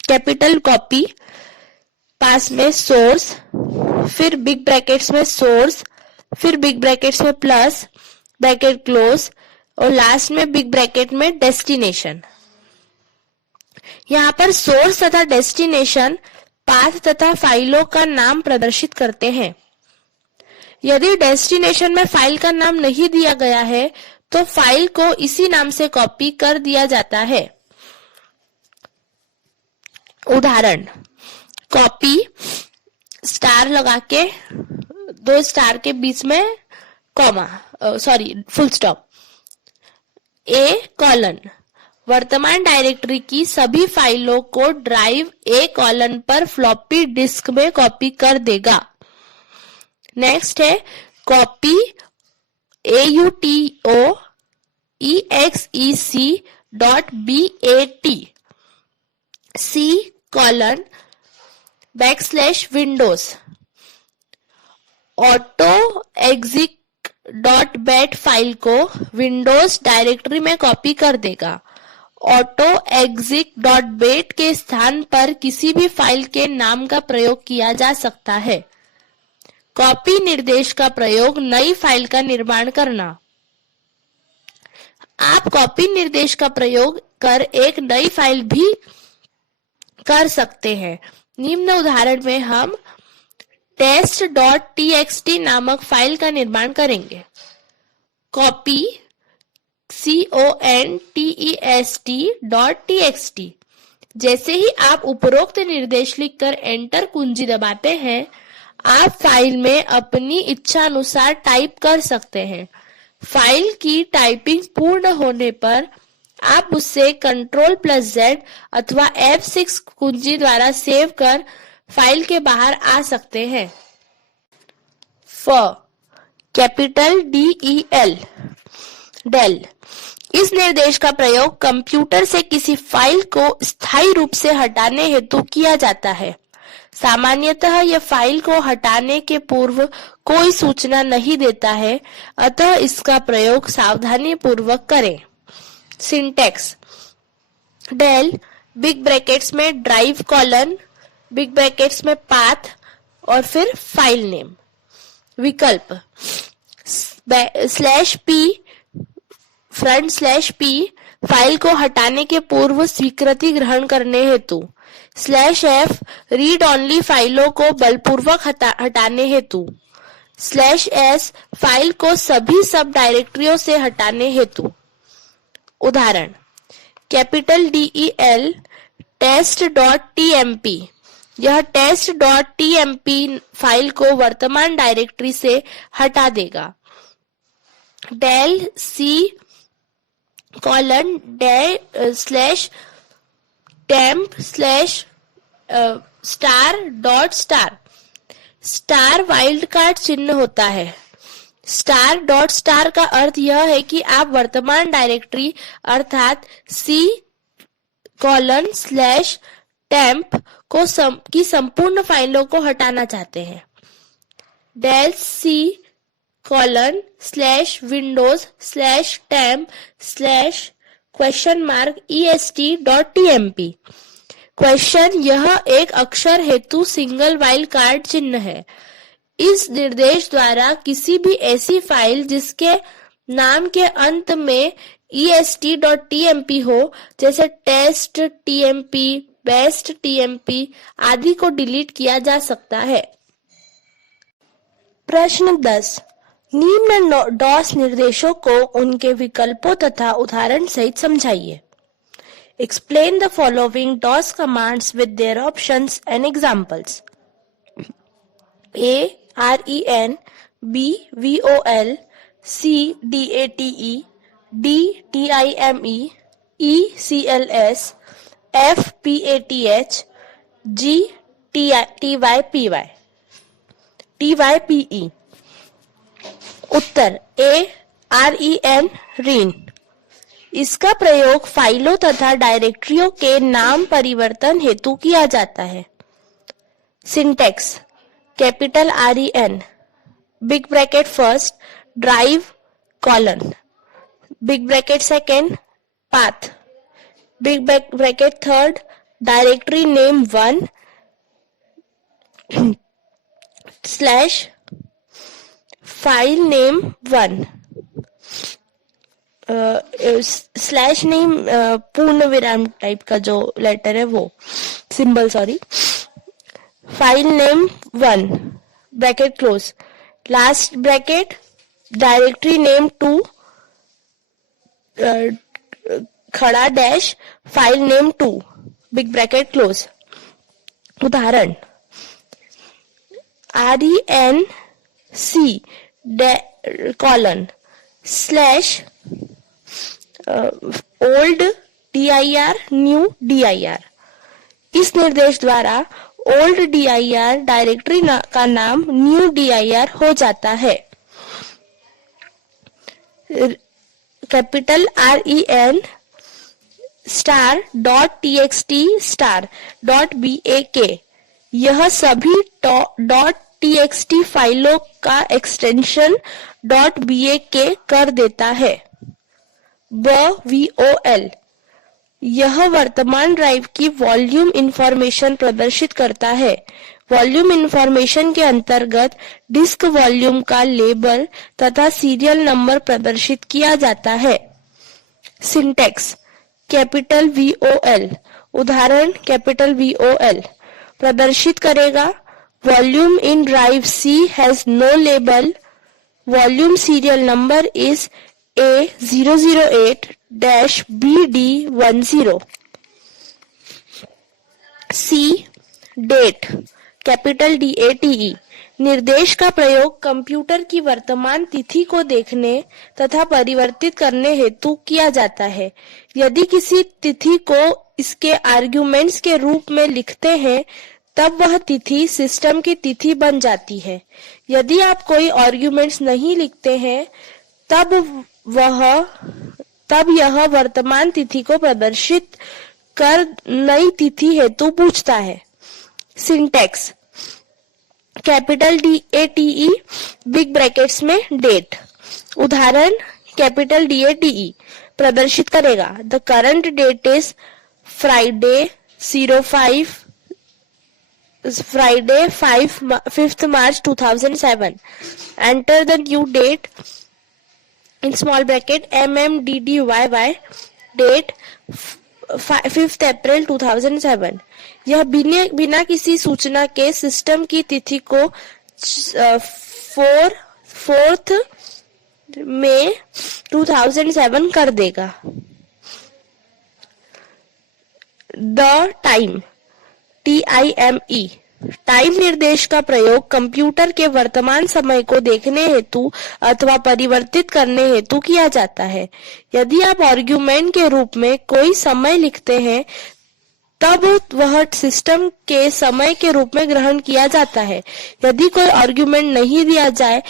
कैपिटल कॉपी, पास में सोर्स, फिर बिग ब्रैकेट्स में सोर्स, फिर बिग ब्रैकेट्स में प्लस ब्रैकेट क्लोज और लास्ट में बिग ब्रैकेट में डेस्टिनेशन। यहाँ पर सोर्स तथा डेस्टिनेशन पाथ तथा फाइलों का नाम प्रदर्शित करते हैं। यदि डेस्टिनेशन में फाइल का नाम नहीं दिया गया है तो फाइल को इसी नाम से कॉपी कर दिया जाता है। उदाहरण, कॉपी स्टार लगा के 2 स्टार के बीच में फुल स्टॉप A कॉलन वर्तमान डायरेक्टरी की सभी फाइलों को ड्राइव A कॉलन पर फ्लॉपी डिस्क में कॉपी कर देगा। नेक्स्ट है copy AUTOEXEC.BAT C colon backslash Windows auto exec.bat file को विंडोज डायरेक्टरी में कॉपी कर देगा। ऑटो exec.bat के स्थान पर किसी भी फाइल के नाम का प्रयोग किया जा सकता है। कॉपी निर्देश का प्रयोग नई फाइल का निर्माण करना। आप कॉपी निर्देश का प्रयोग कर एक नई फाइल भी कर सकते हैं। निम्न उदाहरण में हम test.txt नामक फाइल का निर्माण करेंगे। Copy contest.txt। जैसे ही आप उपरोक्त निर्देश लिखकर एंटर कुंजी दबाते हैं, आप फाइल में अपनी इच्छा अनुसार टाइप कर सकते हैं। फाइल की टाइपिंग पूर्ण होने पर आप उसे Ctrl+Z अथवा F6 कुंजी द्वारा सेव कर फाइल के बाहर आ सकते हैं। कैपिटल DEL डेल इस निर्देश का प्रयोग कंप्यूटर से किसी फाइल को स्थायी रूप से हटाने हेतु किया जाता है। सामान्यतः यह फाइल को हटाने के पूर्व कोई सूचना नहीं देता है, अतः इसका प्रयोग सावधानी पूर्वक करें। सिंटेक्स, डेल बिग ब्रैकेट्स में ड्राइव कॉलन बिग ब्रैकेट्स में पाथ और फिर फाइल नेम। विकल्प, /p फाइल को हटाने के पूर्व स्वीकृति ग्रहण करने हेतु, /f रीड ऑनली फाइलों को बलपूर्वक हटाने हेतु, /s फाइल को सभी सब डायरेक्टरियों से हटाने हेतु। उदाहरण, कैपिटल DEL test.tmp यह test.tmp फाइल को वर्तमान डायरेक्टरी से हटा देगा। del C /temp/star.star star wild card चिन्ह होता है। star.star का अर्थ यह है कि आप वर्तमान डायरेक्टरी अर्थात C:/temp की संपूर्ण फाइलों को हटाना चाहते हैं। del C:/windows/temp/est.tmp क्वेश्चन यह एक अक्षर हेतु सिंगल वाइल्ड कार्ड चिन्ह है। इस निर्देश द्वारा किसी भी ऐसी फाइल जिसके नाम के अंत में est.tmp हो, जैसे टेस्ट tmp, बेस्ट tmp आदि को डिलीट किया जा सकता है। प्रश्न 10, निम्न डॉस निर्देशों को उनके विकल्पों तथा उदाहरण सहित समझाइए। Explain the following DOS commands with their options and examples. A. REN, B. VOL, C. DATE, D. TIME, E. CLS, F. PATH, G. TYPY, TYPE। उत्तर A. REN, ren. इसका प्रयोग फाइलों तथा डायरेक्टरियों के नाम परिवर्तन हेतु किया जाता है। Syntax capital REN, big bracket first, drive colon, big bracket second, path, big bracket third, directory name 1 slash file name 1 slash name पूर्ण विराम टाइप का जो लेटर है वो symbol, sorry, file name 1 bracket close, last bracket directory name 2 खड़ा dash file name 2 big bracket close. उदाहरण RENC colon slash old dir new dir। इस निर्देश द्वारा ओल्ड dir डायरेक्टरी का नाम न्यू dir हो जाता है। Capital REN star dot TXT star dot BAK, यह सभी डॉट TXT फाइलों का एक्सटेंशन डॉट BAK कर देता है। VOL, यह वर्तमान ड्राइव की वॉल्यूम इंफॉर्मेशन प्रदर्शित करता है। वॉल्यूम इंफॉर्मेशन के अंतर्गत डिस्क वॉल्यूम का लेबल तथा सीरियल नंबर प्रदर्शित किया जाता है। सिंटैक्स कैपिटल VOL, उदाहरण कैपिटल VOL प्रदर्शित करेगा। Volume in drive C has no label. Volume serial number is A008-BD10। C. Date, capital DATE, निर्देश का प्रयोग कंप्यूटर की वर्तमान तिथि को देखने तथा परिवर्तित करने हेतु किया जाता है। यदि किसी तिथि को इसके आर्ग्यूमेंट्स के रूप में लिखते हैं तब वह तिथि सिस्टम की तिथि बन जाती है। यदि आप कोई आर्ग्यूमेंट्स नहीं लिखते हैं तब यह वर्तमान तिथि को प्रदर्शित कर नई तिथि हेतु पूछता है। Syntax capital DATE big brackets में डेट, उदाहरण कैपिटल DATE प्रदर्शित करेगा। The current date is Friday 5th March 2007। Enter the new date in small bracket MMDDYY, date 5th April 2007। यह बिना किसी सूचना के सिस्टम की तिथि को 4th May 2007 कर देगा। द टाइम TIME, टाइम निर्देश का प्रयोग कंप्यूटर के वर्तमान समय को देखने हेतु अथवा परिवर्तित करने हेतु किया जाता है। यदि आप आर्ग्यूमेंट के रूप में कोई समय लिखते हैं तब वह सिस्टम के समय के रूप में ग्रहण किया जाता है। यदि कोई आर्ग्यूमेंट नहीं दिया जाए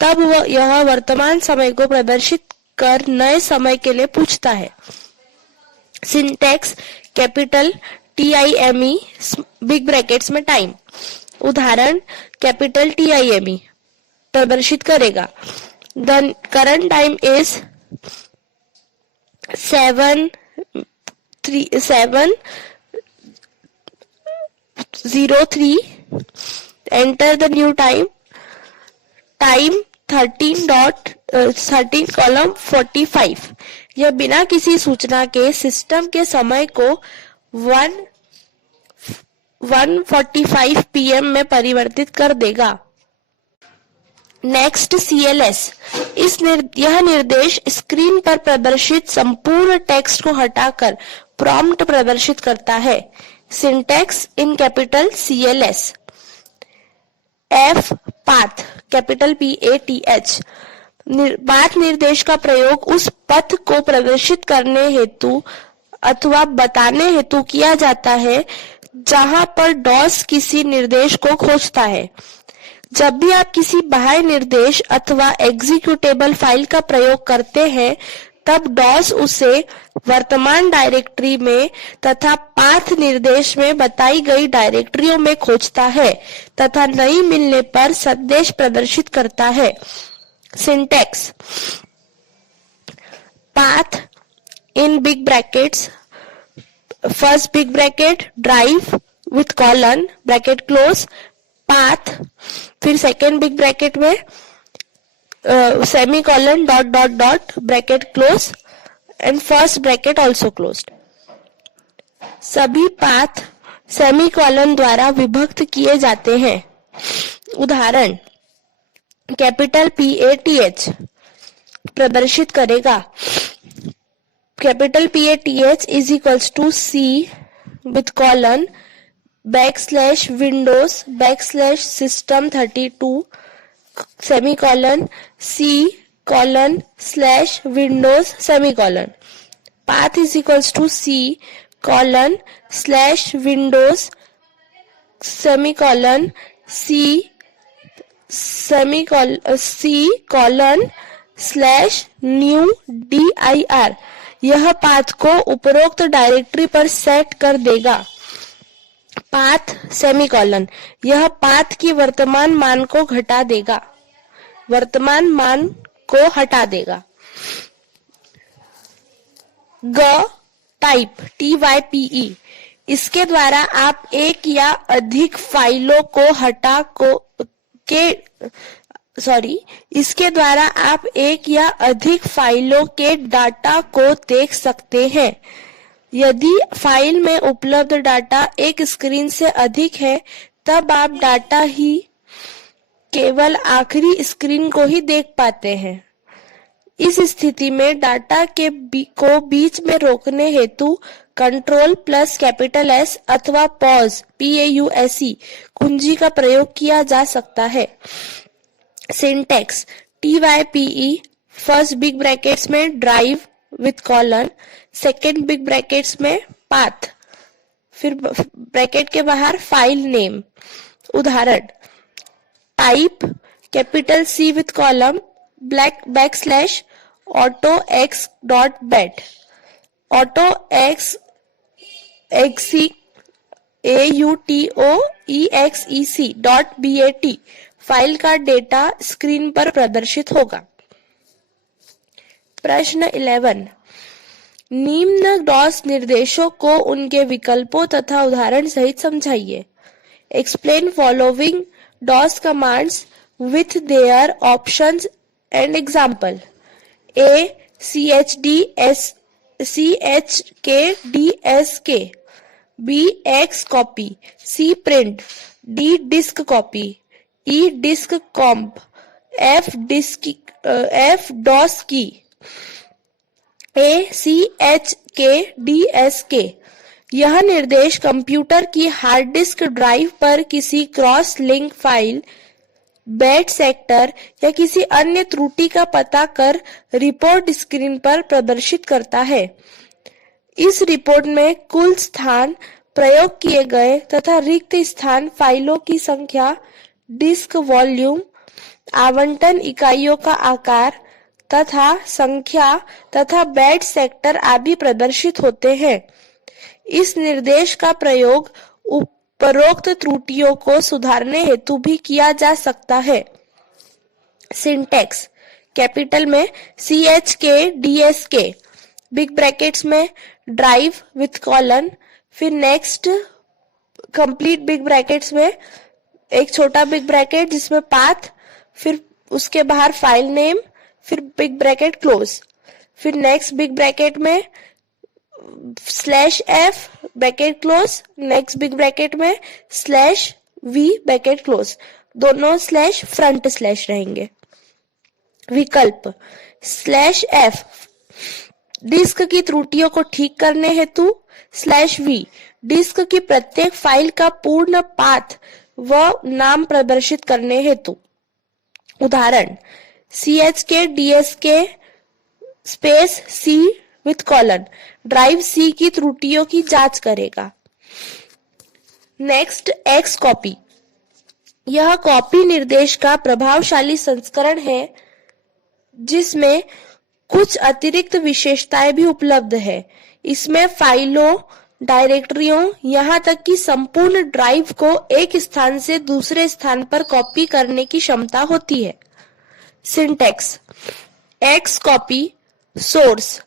तब यह वर्तमान समय को प्रदर्शित कर नए समय के लिए पूछता है। Syntax capital TIME big brackets में टाइम, उदाहरण कैपिटल TIME प्रदर्शित करेगा। The current time is 7:03। Enter the new time 13:13 13 column 45। यह बिना किसी सूचना के सिस्टम के समय को 1:45 PM में परिवर्तित कर देगा। Next CLS। यह निर्देश स्क्रीन पर प्रदर्शित संपूर्ण टेक्स्ट को हटाकर प्रॉम्प्ट प्रदर्शित करता है। Syntax in capital CLS। F path capital PATH। Path निर्देश का प्रयोग उस पथ को प्रदर्शित करने हेतु अथवा बताने हेतु किया जाता है जहां पर DOS किसी निर्देश को खोजता है। जब भी आप किसी बाह्य निर्देश अथवा एग्जीक्यूटेबल फाइल का प्रयोग करते हैं, तब DOS उसे वर्तमान डायरेक्टरी में तथा पाथ निर्देश में बताई गई डायरेक्टरियों में खोजता है तथा नहीं मिलने पर संदेश प्रदर्शित करता है। Syntax. Path in big brackets, first big bracket drive with colon bracket close, path, फिर सेकेंड बिग ब्रैकेट में semicolon dot dot dot bracket close and first bracket also closed. सभी पाथ सेमीकोलन द्वारा विभक्त किए जाते हैं। उदाहरण कैपिटल PATH प्रदर्शित करेगा। Capital PATH is equals to C with colon /Windows/System32 semicolon C:/Windows semicolon. Path is equals to C:/Windows semicolon C:/new dir। यह पाथ को उपरोक्त डायरेक्टरी पर सेट कर देगा। Path semicolon. यह पाथ की वर्तमान मान को हटा देगा। Type TYPE। इसके द्वारा आप एक या अधिक फाइलों के डाटा को देख सकते हैं। यदि फाइल में उपलब्ध डाटा एक स्क्रीन से अधिक है, तब आप डाटा ही केवल आखिरी स्क्रीन को ही देख पाते हैं। इस स्थिति में डाटा को बीच में रोकने हेतु Ctrl+S अथवा पॉज PAUSE कुंजी का प्रयोग किया जा सकता है। Syntax TYPE first big brackets में drive with colon, second big brackets में पाथ, फिर ब्रैकेट के बाहर फाइल नेम। उदाहरण type capital C with column /autox.bat autoexec.bat file का डेटा स्क्रीन पर प्रदर्शित होगा। प्रश्न 11। निम्न DOS निर्देशों को उनके विकल्पों तथा उदाहरण सहित समझाइए। Explain following DOS commands with their options and example. A. chkdsk, B. xcopy, C. print, D. disk copy, E. disk comp, F. DOS key. A. chkdsk। यह निर्देश कंप्यूटर की हार्ड डिस्क ड्राइव पर किसी cross link file, bat sector या किसी अन्य त्रुटि का पता कर रिपोर्ट स्क्रीन पर प्रदर्शित करता है। इस रिपोर्ट में कुल स्थान, प्रयोग किए गए तथा रिक्त स्थान, फाइलों की संख्या, डिस्क वॉल्यूम, आवंटन इकाइयों का आकार तथा संख्या तथा बैट सेक्टर आदि प्रदर्शित होते हैं। इस निर्देश का प्रयोग उपरोक्त त्रुटियों को सुधारने हेतु भी किया जा सकता है। सिंटैक्स कैपिटल में CHKDSK, बिग ब्रैकेट्स में ड्राइव विथ कॉलन, फिर नेक्स्ट कंप्लीट बिग ब्रैकेट्स में एक छोटा बिग ब्रैकेट जिसमें पाथ, फिर उसके बाहर फाइल नेम, फिर बिग ब्रैकेट क्लोज, फिर नेक्स्ट बिग ब्रैकेट में /f bracket close, next big bracket में /v ब्रैकेट क्लोज, दोनों स्लैश फ्रंट स्लैश रहेंगे। विकल्प /f डिस्क की त्रुटियों को ठीक करने हेतु, /v डिस्क की प्रत्येक फाइल का पूर्ण पाथ व नाम प्रदर्शित करने हेतु। उदाहरण chk dsk space c with colon drive C की त्रुटियों की जांच करेगा। नेक्स्ट एक्स कॉपी, यह कॉपी निर्देश का प्रभावशाली संस्करण है जिसमें कुछ अतिरिक्त विशेषताएं भी उपलब्ध है। इसमें फाइलों, डायरेक्टरियों, यहाँ तक कि संपूर्ण ड्राइव को एक स्थान से दूसरे स्थान पर कॉपी करने की क्षमता होती है। सिंटैक्स एक्स कॉपी सोर्स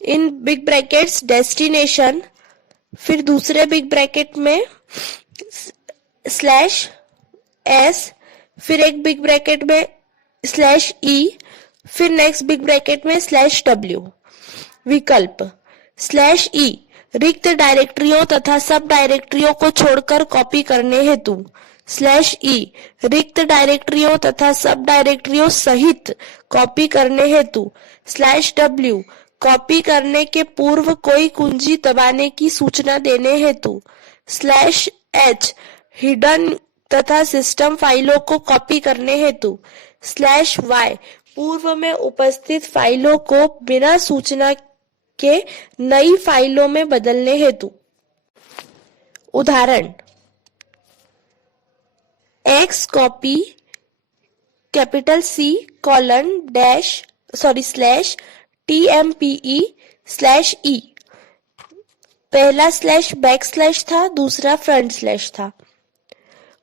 इन बिग ब्रैकेट्स डेस्टिनेशन, फिर दूसरे बिग ब्रैकेट में /s, फिर एक बिग ब्रैकेट में /e, फिर नेक्स्ट बिग ब्रैकेट में /w। विकल्प /e रिक्त डायरेक्टरियों तथा सब डायरेक्टरियों को छोड़कर कॉपी करने हेतु, /e रिक्त डायरेक्टरियों तथा सब डायरेक्टरियों सहित कॉपी करने हेतु, /w कॉपी करने के पूर्व कोई कुंजी दबाने की सूचना देने हेतु, /h हिडन तथा सिस्टम फाइलों को कॉपी करने हेतु, /y पूर्व में उपस्थित फाइलों को बिना सूचना के नई फाइलों में बदलने हेतु। उदाहरण एक्स कॉपी C /TMPE/E, पहला /बैकस्लैश था, दूसरा फ्रंट स्लैश था।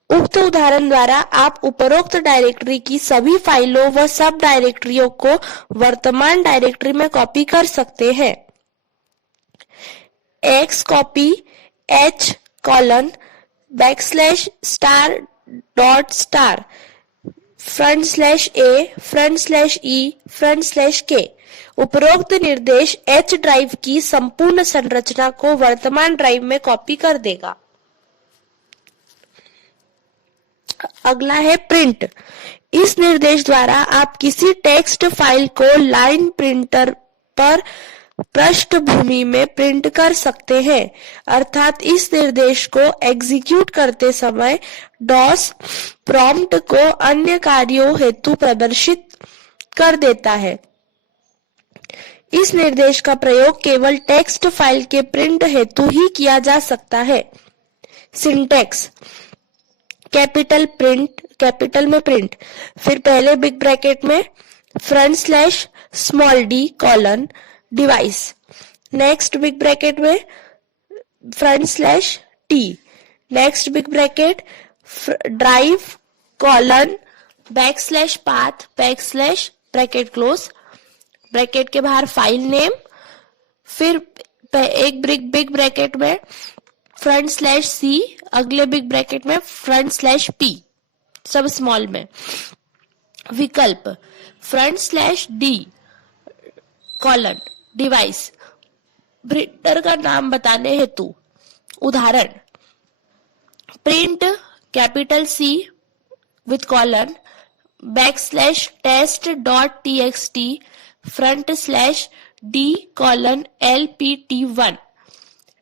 उक्त उदाहरण द्वारा आप उपरोक्त डायरेक्टरी की सभी फाइलों व सब डायरेक्टरियों को वर्तमान डायरेक्टरी में कॉपी कर सकते हैं। एक्स कॉपी H /*** /A//E//K उपरोक्त निर्देश H ड्राइव की संपूर्ण संरचना को वर्तमान ड्राइव में कॉपी कर देगा। अगला है प्रिंट। इस निर्देश द्वारा आप किसी टेक्स्ट फाइल को लाइन प्रिंटर पर पृष्ठभूमि में प्रिंट कर सकते हैं, अर्थात इस निर्देश को एग्जीक्यूट करते समय DOS प्रॉम्प्ट को अन्य कार्यों हेतु प्रदर्शित कर देता है। इस निर्देश का प्रयोग केवल टेक्स्ट फाइल के प्रिंट हेतु ही किया जा सकता है। सिंटैक्स कैपिटल में प्रिंट, फिर पहले बिग ब्रैकेट में /d device, next big bracket में /t, next big bracket drive /path bracket close, bracket के बाहर फाइल नेम, फिर एक बिग ब्रैकेट में /c, अगले बिग ब्रैकेट में /p, सब स्मॉल में। विकल्प /d डिवाइस प्रिंटर का नाम बताने हेतु। उदाहरण print C with colon /test.txt /d:/lpt1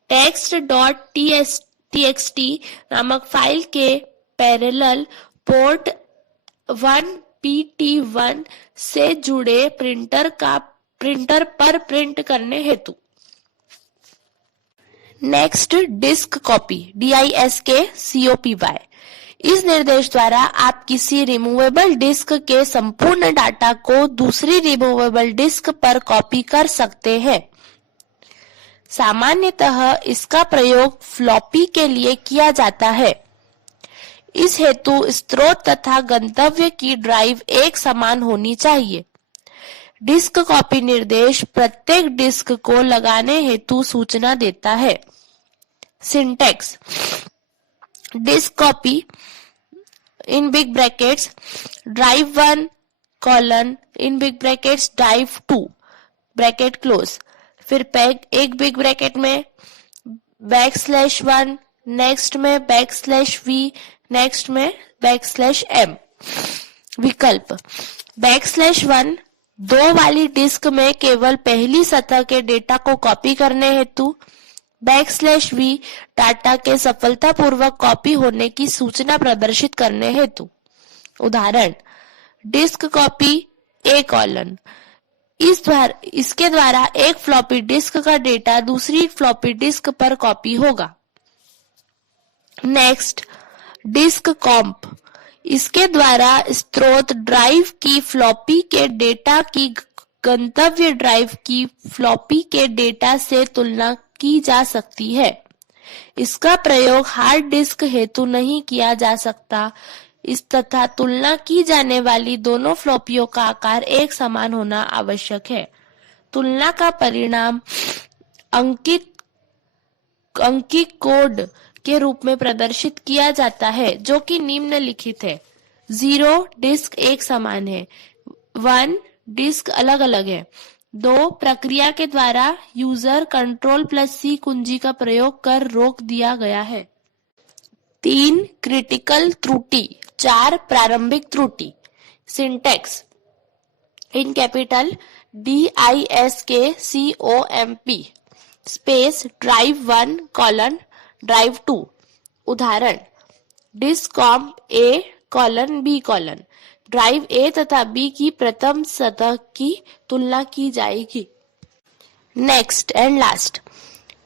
text.txt नामक फाइल के पैरेलल पोर्ट 1PT1 से जुड़े प्रिंटर पर प्रिंट करने हेतु। नेक्स्ट डिस्क कॉपी DISK इस निर्देश द्वारा आप किसी रिमूवेबल डिस्क के संपूर्ण डाटा को दूसरी रिमूवेबल डिस्क पर कॉपी कर सकते हैं। सामान्यतः इसका प्रयोग फ्लॉपी के लिए किया जाता है। इस हेतु स्रोत तथा गंतव्य की ड्राइव एक समान होनी चाहिए। डिस्क कॉपी निर्देश प्रत्येक डिस्क को लगाने हेतु सूचना देता है। Syntax disk copy in big brackets drive1 colon in big brackets drive 2 bracket close, फिर एक बिग ब्रैकेट में \1, नेक्स्ट में \v, नेक्स्ट में \m। विकल्प \1 2 वाली डिस्क में केवल पहली सतह के डेटा को कॉपी करने हेतु, \v डाटा के सफलतापूर्वक कॉपी होने की सूचना प्रदर्शित करने हेतु। उदाहरण डिस्क कॉपी A कॉलन, इसके द्वारा एक फ्लॉपी डिस्क का डेटा दूसरी फ्लॉपी डिस्क पर कॉपी होगा। नेक्स्ट डिस्क कॉम्प, इसके द्वारा स्रोत ड्राइव की फ्लॉपी के डेटा की गंतव्य ड्राइव की फ्लॉपी के डेटा से तुलना की जा सकती है। इसका प्रयोग हार्ड डिस्क हेतु नहीं किया जा सकता, इस तथा तुलना की जाने वाली दोनों फ्लॉपियों का आकार एक समान होना आवश्यक है। तुलना का परिणाम अंकित कोड के रूप में प्रदर्शित किया जाता है, जो कि निम्नलिखित है। 0 डिस्क एक समान है, 1 डिस्क अलग अलग है, 2 प्रक्रिया के द्वारा यूजर Ctrl+C कुंजी का प्रयोग कर रोक दिया गया है, 3 क्रिटिकल त्रुटि, 4 प्रारंभिक त्रुटि। Syntax in capital DISKCOMP space drive 1 colon drive 2। उदाहरण disk comp A colon B colon, drive A तथा B की प्रथम सतह की तुलना की जाएगी। नेक्स्ट एंड लास्ट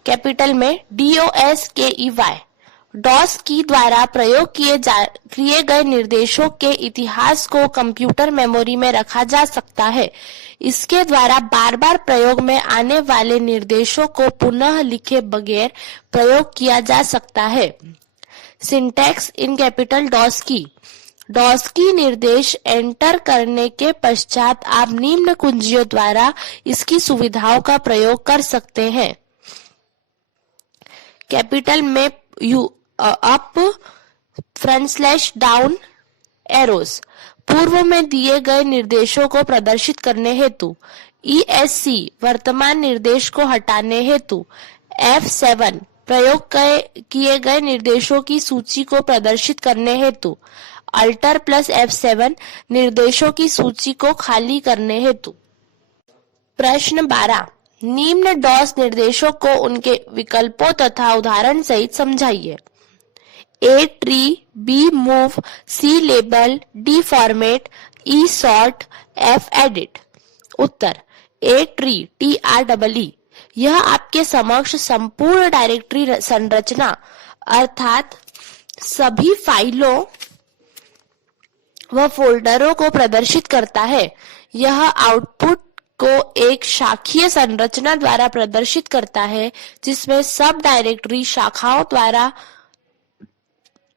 कैपिटल में DOSKEY डॉस की द्वारा प्रयोग किए गए निर्देशों के इतिहास को कंप्यूटर मेमोरी में रखा जा सकता है। इसके द्वारा बार बार प्रयोग में आने वाले निर्देशों को पुनः लिखे बगैर प्रयोग किया जा सकता है। सिंटैक्स इन कैपिटल डॉस की निर्देश एंटर करने के पश्चात आप निम्न कुंजियों द्वारा इसकी सुविधाओं का प्रयोग कर सकते हैं। कैपिटल में अप /डाउन एरोस पूर्व में दिए गए निर्देशों को प्रदर्शित करने हेतु, ESC वर्तमान निर्देश को हटाने हेतु, F7 प्रयोग किए गए निर्देशों की सूची को प्रदर्शित करने हेतु, Alt+F7 निर्देशों की सूची को खाली करने हेतु। प्रश्न 12 निम्न डॉस निर्देशों को उनके विकल्पों तथा उदाहरण सहित समझाइए। A tree, B move, C label, D format, E sort, F edit। Uttar A tree TREE यह आपके समक्ष संपूर्ण डायरेक्टरी संरचना अर्थात सभी फाइलों व फोल्डरों को प्रदर्शित करता है। यह आउटपुट को एक शाखीय संरचना द्वारा प्रदर्शित करता है, जिसमें सब डायरेक्टरी शाखाओं द्वारा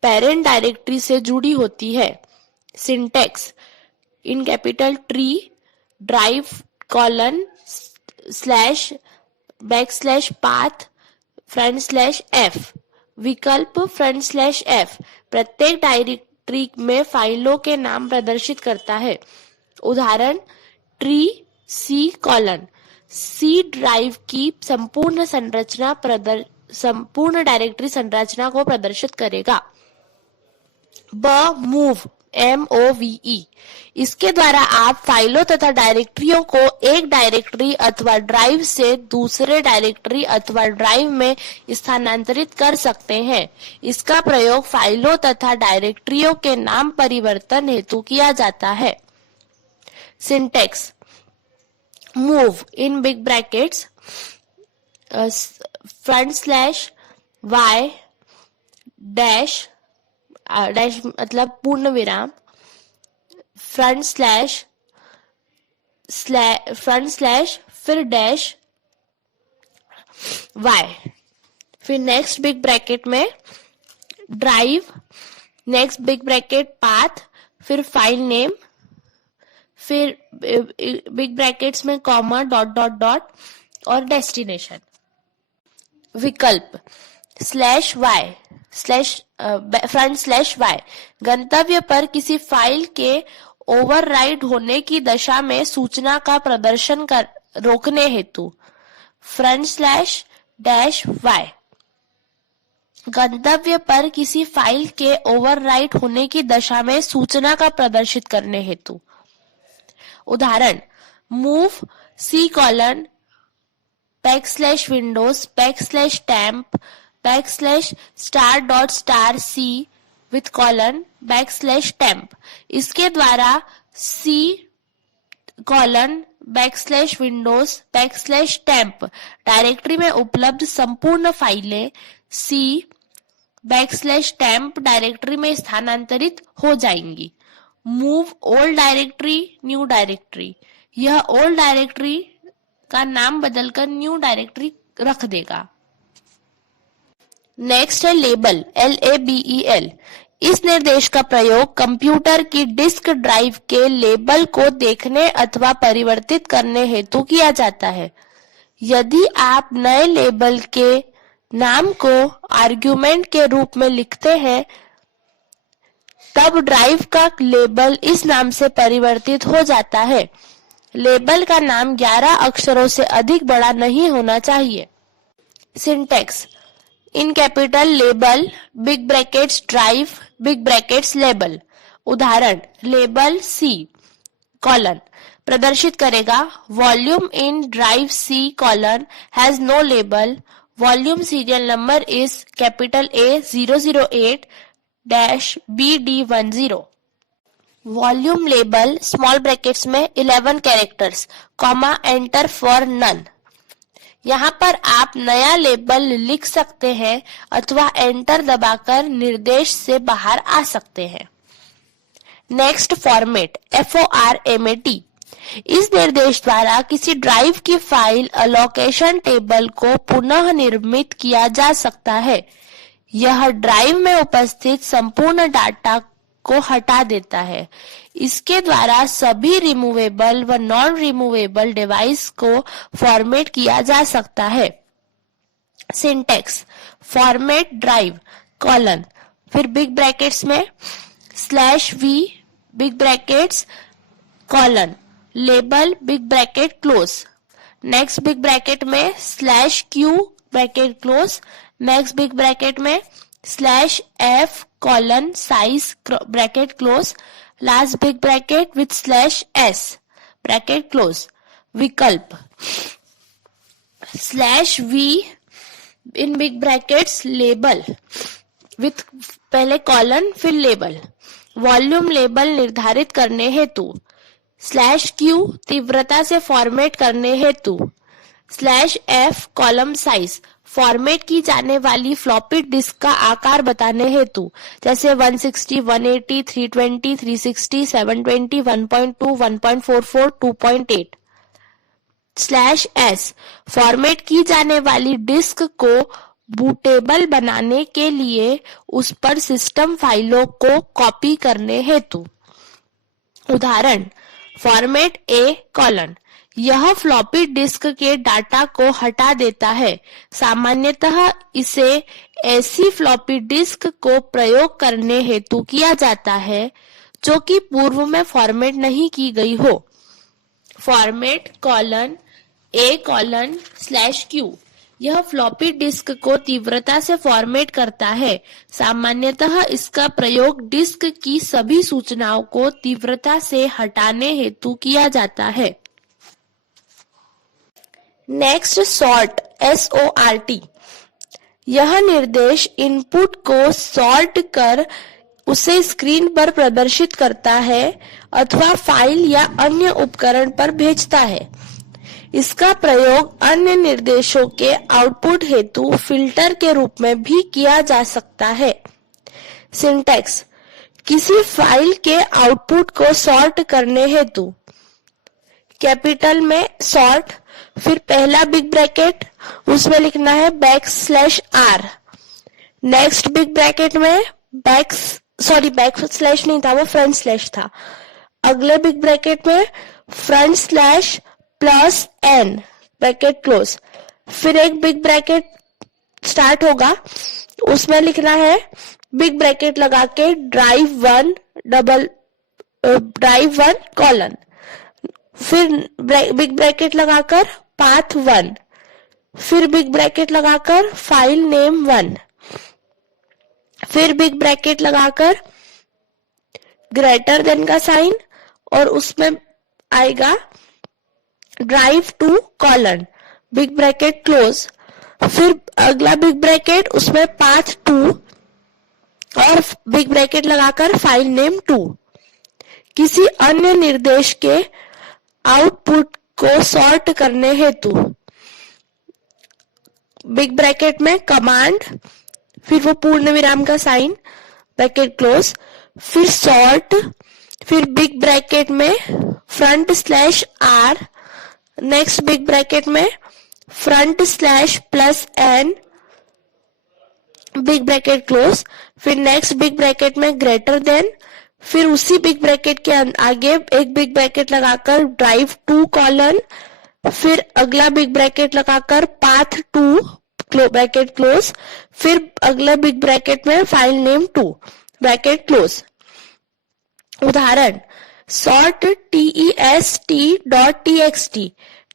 पेरेंट डायरेक्टरी से जुड़ी होती है। Syntax in capital tree drive colon /path /f विकल्प /f प्रत्येक डायरेक्टरी में फाइलों के नाम प्रदर्शित करता है। उदाहरण tree C colon C drive की संपूर्ण डायरेक्टरी संरचना को प्रदर्शित करेगा। मूव MOVE इसके द्वारा आप फाइलों तथा डायरेक्टरियों को एक डायरेक्टरी अथवा ड्राइव से दूसरे डायरेक्टरी अथवा ड्राइव में स्थानांतरित कर सकते हैं। इसका प्रयोग फाइलों तथा डायरेक्टरियों के नाम परिवर्तन हेतु किया जाता है। Syntax move in big brackets /y dash मतलब पूर्ण विराम फिर डैश y, फिर नेक्स्ट बिग ब्रैकेट में drive, next big bracket path, फिर फाइल नेम, फिर बिग ब्रैकेट्स में कॉमा डॉट और डेस्टिनेशन। विकल्प /y गंतव्य पर किसी फाइल के ओवरराइड होने की दशा में सूचना का प्रदर्शन रोकने हेतु /-y। गंतव्य पर किसी फाइल के ओवरराइट होने की दशा में सूचना का प्रदर्शित करने हेतु। उदाहरण मूव c:\windows\temp\star.c with :\temp। इसके द्वारा c:\windows\temp डायरेक्टरी में उपलब्ध संपूर्ण फाइलें c/temp डायरेक्टरी में स्थानांतरित हो जाएंगी। Move old directory new directory, यह ओल्ड डायरेक्टरी का नाम बदलकर न्यू डायरेक्टरी रख देगा। नेक्स्ट है लेबल LABEL। इस निर्देश का प्रयोग कंप्यूटर की डिस्क ड्राइव के लेबल को देखने अथवा परिवर्तित करने हेतु किया जाता है। यदि आप नए लेबल के नाम को आर्ग्यूमेंट के रूप में लिखते हैं तब ड्राइव का लेबल इस नाम से परिवर्तित हो जाता है। लेबल का नाम 11 अक्षरों से अधिक बड़ा नहीं होना चाहिए। Syntax in capital label big brackets drive big brackets label. उदाहरण लेबल C: प्रदर्शित करेगा volume in drive C: has no label, volume serial number is capital A008-BD10। Volume label small brackets में 11 कैरेक्टर्स, एंटर फॉर नन। यहाँ पर आप नया label लिख सकते हैं अथवा एंटर दबाकर निर्देश से बाहर आ सकते हैं। Next format FORMAT। इस निर्देश द्वारा किसी ड्राइव की फाइल अलोकेशन टेबल को पुनः निर्मित किया जा सकता है। यह ड्राइव में उपस्थित संपूर्ण डाटा को हटा देता है। इसके द्वारा सभी रिमूवेबल व नॉन रिमूवेबल डिवाइस को फॉर्मेट किया जा सकता है। सिंटैक्स फॉर्मेट ड्राइव : फिर बिग ब्रैकेट्स में /v big brackets label big bracket close. Next big bracket में /q bracket close. Next big bracket में /f size bracket close. Last big bracket with /s bracket close. विकल्प /v in big brackets label with पहले फिर label. Volume label निर्धारित करने हेतु। /q तीव्रता से फॉर्मेट करने हेतु। /f कॉलम साइज फॉर्मेट की जाने वाली फ्लॉपी डिस्क का आकार बताने हेतु, जैसे 160, 180, 320, 360, 720, 1.2, 1.44, 2.8। /s फॉर्मेट की जाने वाली डिस्क को बूटेबल बनाने के लिए उस पर सिस्टम फाइलों को कॉपी करने हेतु। उदाहरण फॉर्मेट A: यह फ्लॉपी डिस्क के डाटा को हटा देता है। सामान्यतः इसे ऐसी फ्लॉपी डिस्क को प्रयोग करने हेतु किया जाता है जो कि पूर्व में फॉर्मेट नहीं की गई हो। फॉर्मेट A:/Q यह फ्लॉपी डिस्क को तीव्रता से फॉर्मेट करता है। सामान्यतः इसका प्रयोग डिस्क की सभी सूचनाओं को तीव्रता से हटाने हेतु किया जाता है। Next sort SORT। यह निर्देश इनपुट को सॉर्ट कर उसे स्क्रीन पर प्रदर्शित करता है अथवा फाइल या अन्य उपकरण पर भेजता है। इसका प्रयोग अन्य निर्देशों के आउटपुट हेतु फिल्टर के रूप में भी किया जा सकता है। सिंटैक्स किसी फाइल के आउटपुट को सॉर्ट करने हेतु कैपिटल में सॉर्ट, फिर पहला बिग ब्रैकेट, उसमें लिखना है \r। नेक्स्ट बिग ब्रैकेट में बैक स्लैश नहीं था, वो फ्रंट स्लैश था। अगले बिग ब्रैकेट में /+n ब्रैकेट क्लोज। फिर एक बिग ब्रैकेट स्टार्ट होगा, उसमें लिखना है बिग ब्रैकेट लगा के drive1 ड्राइव 1 कॉलन, फिर बिग ब्रैकेट लगाकर पाथ 1, फिर बिग ब्रैकेट लगाकर फाइल नेम 1, फिर बिग ब्रैकेट लगाकर ग्रेटर देन का साइन और उसमें आएगा drive 2 colon, big bracket close, फिर अगला बिग ब्रैकेट उसमें पाथ 2 और बिग ब्रैकेट लगाकर फाइल नेम 2। किसी अन्य निर्देश के आउटपुट को सॉर्ट करने हेतु बिग ब्रैकेट में कमांड, फिर वो पूर्ण विराम का साइन, ब्रैकेट क्लोज, फिर सॉर्ट, फिर बिग ब्रैकेट में front slash R, next big bracket में front slash plus N, big bracket close, फिर नेक्स्ट बिग ब्रैकेट में ग्रेटर देन, फिर उसी बिग ब्रैकेट के आगे एक बिग ब्रैकेट लगाकर ड्राइव 2 कॉलन, फिर अगला बिग ब्रैकेट लगाकर पाथ 2 ब्रैकेट क्लोज, फिर अगला बिग ब्रैकेट में फाइल नेम 2 ब्रैकेट क्लोज। उदाहरण सॉर्ट test.txt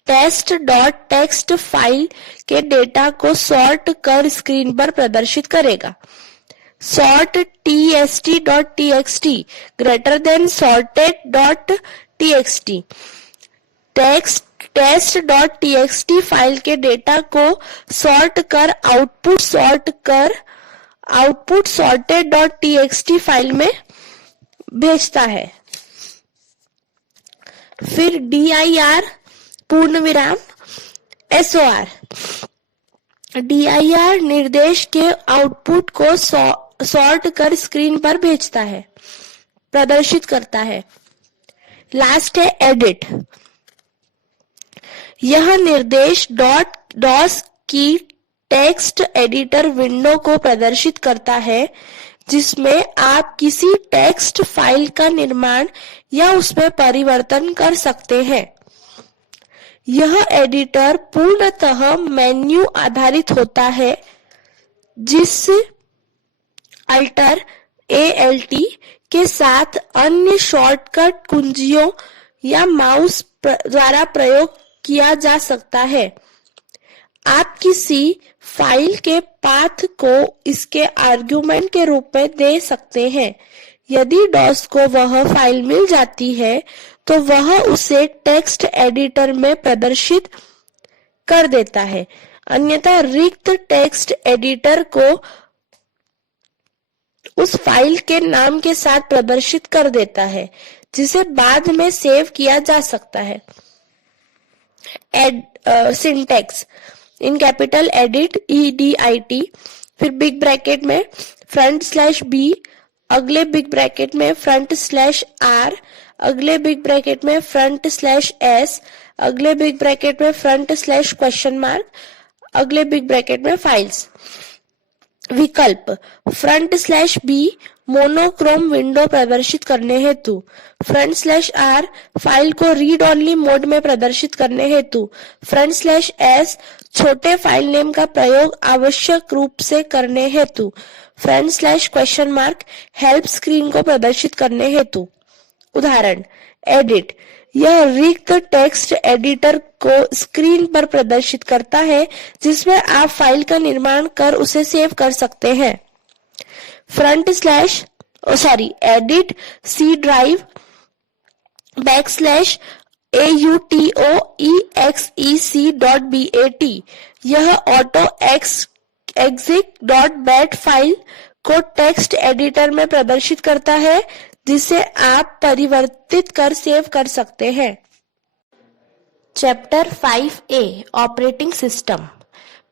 test.txt फाइल के डेटा को सॉर्ट कर स्क्रीन पर प्रदर्शित करेगा। Sort tst.txt greater than sorted.txt test.txt file के डेटा को सॉर्ट कर आउटपुट sorted.txt फाइल में भेजता है। फिर dir पूर्ण विराम SOR, dir निर्देश के आउटपुट को सॉर्ट कर स्क्रीन पर भेजता है, प्रदर्शित करता है। लास्ट है एडिट, यह निर्देश DOS की टेक्स्ट एडिटर विंडो को प्रदर्शित करता है जिसमें आप किसी टेक्स्ट फाइल का निर्माण या उसमें परिवर्तन कर सकते हैं। यह एडिटर पूर्णतः मेन्यू आधारित होता है, जिस Alt के साथ अन्य शॉर्टकट कुंजियों या माउस द्वारा प्रयोग किया जा सकता है। आप किसी फाइल के पाथ को इसके आर्गुमेंट के रूप में दे सकते हैं। यदि DOS को वह फाइल मिल जाती है तो वह उसे टेक्स्ट एडिटर में प्रदर्शित कर देता है, अन्यथा रिक्त टेक्स्ट एडिटर को उस फाइल के नाम के साथ प्रदर्शित कर देता है, जिसे बाद में सेव किया जा सकता है। Syntax in capital edit EDIT, फिर बिग ब्रैकेट में फ्रंट स्लैश B, अगले बिग ब्रैकेट में फ्रंट स्लैश R, अगले बिग ब्रैकेट में फ्रंट स्लैश S, अगले बिग ब्रैकेट में फ्रंट स्लैश क्वेश्चन मार्क, अगले बिग ब्रैकेट में फाइल्स। विकल्प front slash B monochrome window प्रदर्शित करने हेतु, फ्रंट स्लैश R फाइल को रीड ओनली मोड में प्रदर्शित करने हेतु, फ्रंट स्लैश S छोटे फाइल नेम का प्रयोग आवश्यक रूप से करने हेतु, front slash question mark help screen को प्रदर्शित करने हेतु। उदाहरण एडिट, यह रिक्त टेक्स्ट एडिटर को स्क्रीन पर प्रदर्शित करता है जिसमें आप फाइल का निर्माण कर उसे सेव कर सकते हैं। Front slash edit C drive /autoexec.bat, यह ऑटो exec.bat फाइल को टेक्स्ट एडिटर में प्रदर्शित करता है जिसे आप परिवर्तित कर सेव कर सकते हैं। Chapter 5A operating system.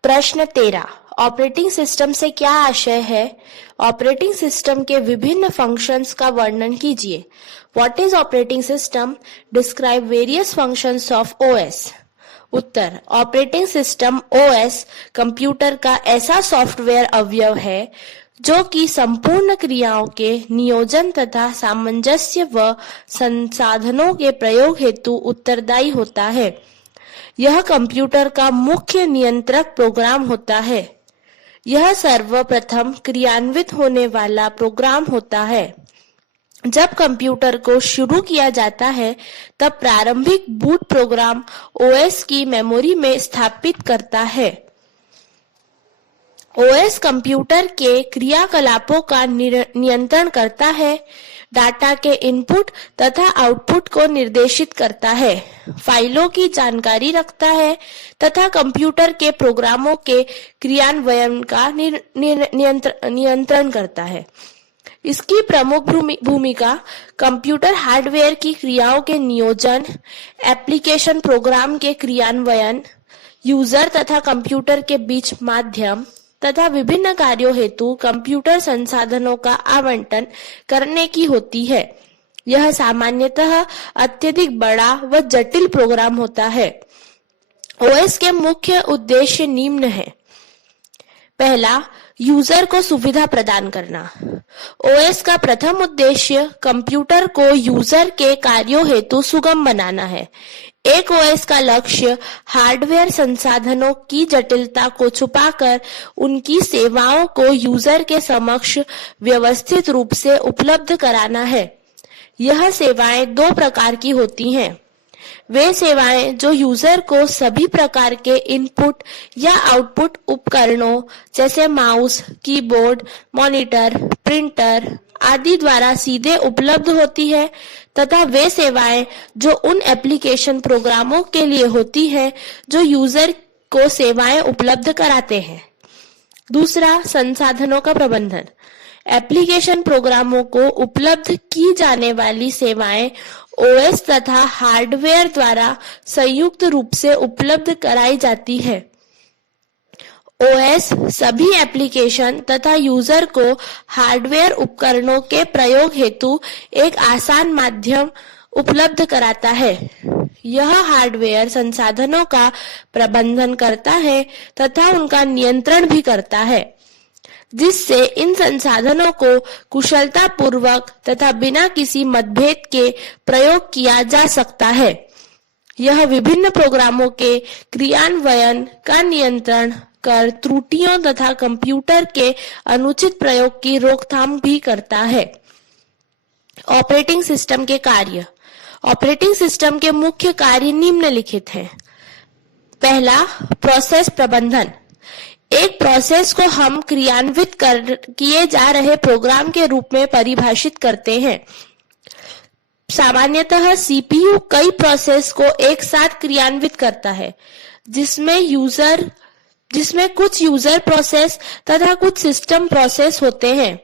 प्रश्न 13, ऑपरेटिंग सिस्टम से क्या आशय है? ऑपरेटिंग सिस्टम के विभिन्न फंक्शंस का वर्णन कीजिए। What is operating system? Describe various functions of OS। Uttar, operating system OS computer का ऐसा सॉफ्टवेयर अवयव है जो कि संपूर्ण क्रियाओं के नियोजन तथा सामंजस्य व संसाधनों के प्रयोग हेतु उत्तरदायी होता है। यह कंप्यूटर का मुख्य नियंत्रक प्रोग्राम होता है। यह सर्वप्रथम क्रियान्वित होने वाला प्रोग्राम होता है। जब कंप्यूटर को शुरू किया जाता है तब प्रारंभिक बूट प्रोग्राम ओएस की मेमोरी में स्थापित करता है। ओएस कंप्यूटर के क्रियाकलापों का नियंत्रण करता है, डाटा के इनपुट तथा आउटपुट को निर्देशित करता है, फाइलों की जानकारी रखता है तथा कंप्यूटर के प्रोग्रामों के क्रियान्वयन का नियंत्रण करता है। इसकी प्रमुख भूमिका कंप्यूटर हार्डवेयर की क्रियाओं के नियोजन, एप्लीकेशन प्रोग्राम के क्रियान्वयन, यूजर तथा कंप्यूटर के बीच माध्यम तथा विभिन्न कार्यों हेतु कंप्यूटर संसाधनों का आवंटन करने की होती है। यह सामान्यतः अत्यधिक बड़ा व जटिल प्रोग्राम होता है। ओएस के मुख्य उद्देश्य निम्न है। पहला, यूजर को सुविधा प्रदान करना। ओएस का प्रथम उद्देश्य कंप्यूटर को यूजर के कार्यों हेतु सुगम बनाना है। एक ओएस का लक्ष्य हार्डवेयर संसाधनों की जटिलता को छुपाकर उनकी सेवाओं को यूजर के समक्ष व्यवस्थित रूप से उपलब्ध कराना है। यह सेवाएं दो प्रकार की होती हैं। वे सेवाएं जो यूजर को सभी प्रकार के इनपुट या आउटपुट उपकरणों जैसे माउस, कीबोर्ड, मॉनिटर, प्रिंटर आदि द्वारा सीधे उपलब्ध होती है तथा वे सेवाएं जो उन एप्लीकेशन प्रोग्रामों के लिए होती है जो यूजर को सेवाएं उपलब्ध कराते हैं। दूसरा, संसाधनों का प्रबंधन। एप्लीकेशन प्रोग्रामों को उपलब्ध की जाने वाली सेवाएं ओएस तथा हार्डवेयर द्वारा संयुक्त रूप से उपलब्ध कराई जाती है। ओएस सभी एप्लीकेशन तथा यूजर को हार्डवेयर उपकरणों के प्रयोग हेतु एक आसान माध्यम उपलब्ध कराता है। यह हार्डवेयर संसाधनों का प्रबंधन करता है तथा उनका नियंत्रण भी करता है, जिससे इन संसाधनों को कुशलता पूर्वक तथा बिना किसी मतभेद के प्रयोग किया जा सकता है। यह विभिन्न प्रोग्रामों के क्रियान्वयन का नियंत्रण कर त्रुटियों तथा कंप्यूटर के अनुचित प्रयोग की रोकथाम भी करता है। ऑपरेटिंग सिस्टम के कार्य। ऑपरेटिंग सिस्टम के मुख्य कार्य निम्नलिखित हैं। पहला, प्रोसेस प्रबंधन। एक प्रोसेस को हम क्रियान्वित किए जा रहे प्रोग्राम के रूप में परिभाषित करते हैं। सामान्यतः सीपीयू कई प्रोसेस को एक साथ क्रियान्वित करता है, जिसमें कुछ यूजर प्रोसेस तथा कुछ सिस्टम प्रोसेस होते हैं।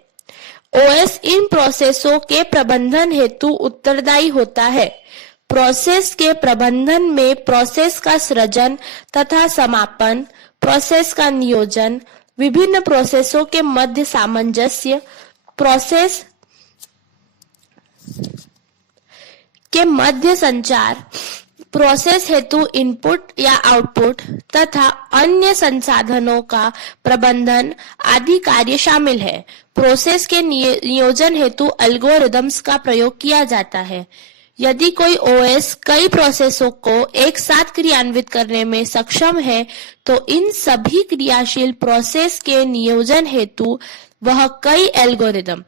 ओएस इन प्रोसेसों के प्रबंधन हेतु उत्तरदायी होता है। प्रोसेस के प्रबंधन में प्रोसेस का सृजन तथा समापन, प्रोसेस का नियोजन, विभिन्न प्रोसेसों के मध्य सामंजस्य, प्रोसेस के मध्य संचार, प्रोसेस हेतु इनपुट या आउटपुट तथा अन्य संसाधनों का प्रबंधन आदि कार्य शामिल है। प्रोसेस के नियोजन हेतु एल्गोरिदम्स का प्रयोग किया जाता है। यदि कोई ओएस कई प्रोसेसों को एक साथ क्रियान्वित करने में सक्षम है तो इन सभी क्रियाशील प्रोसेस के नियोजन हेतु वह कई एल्गोरिदम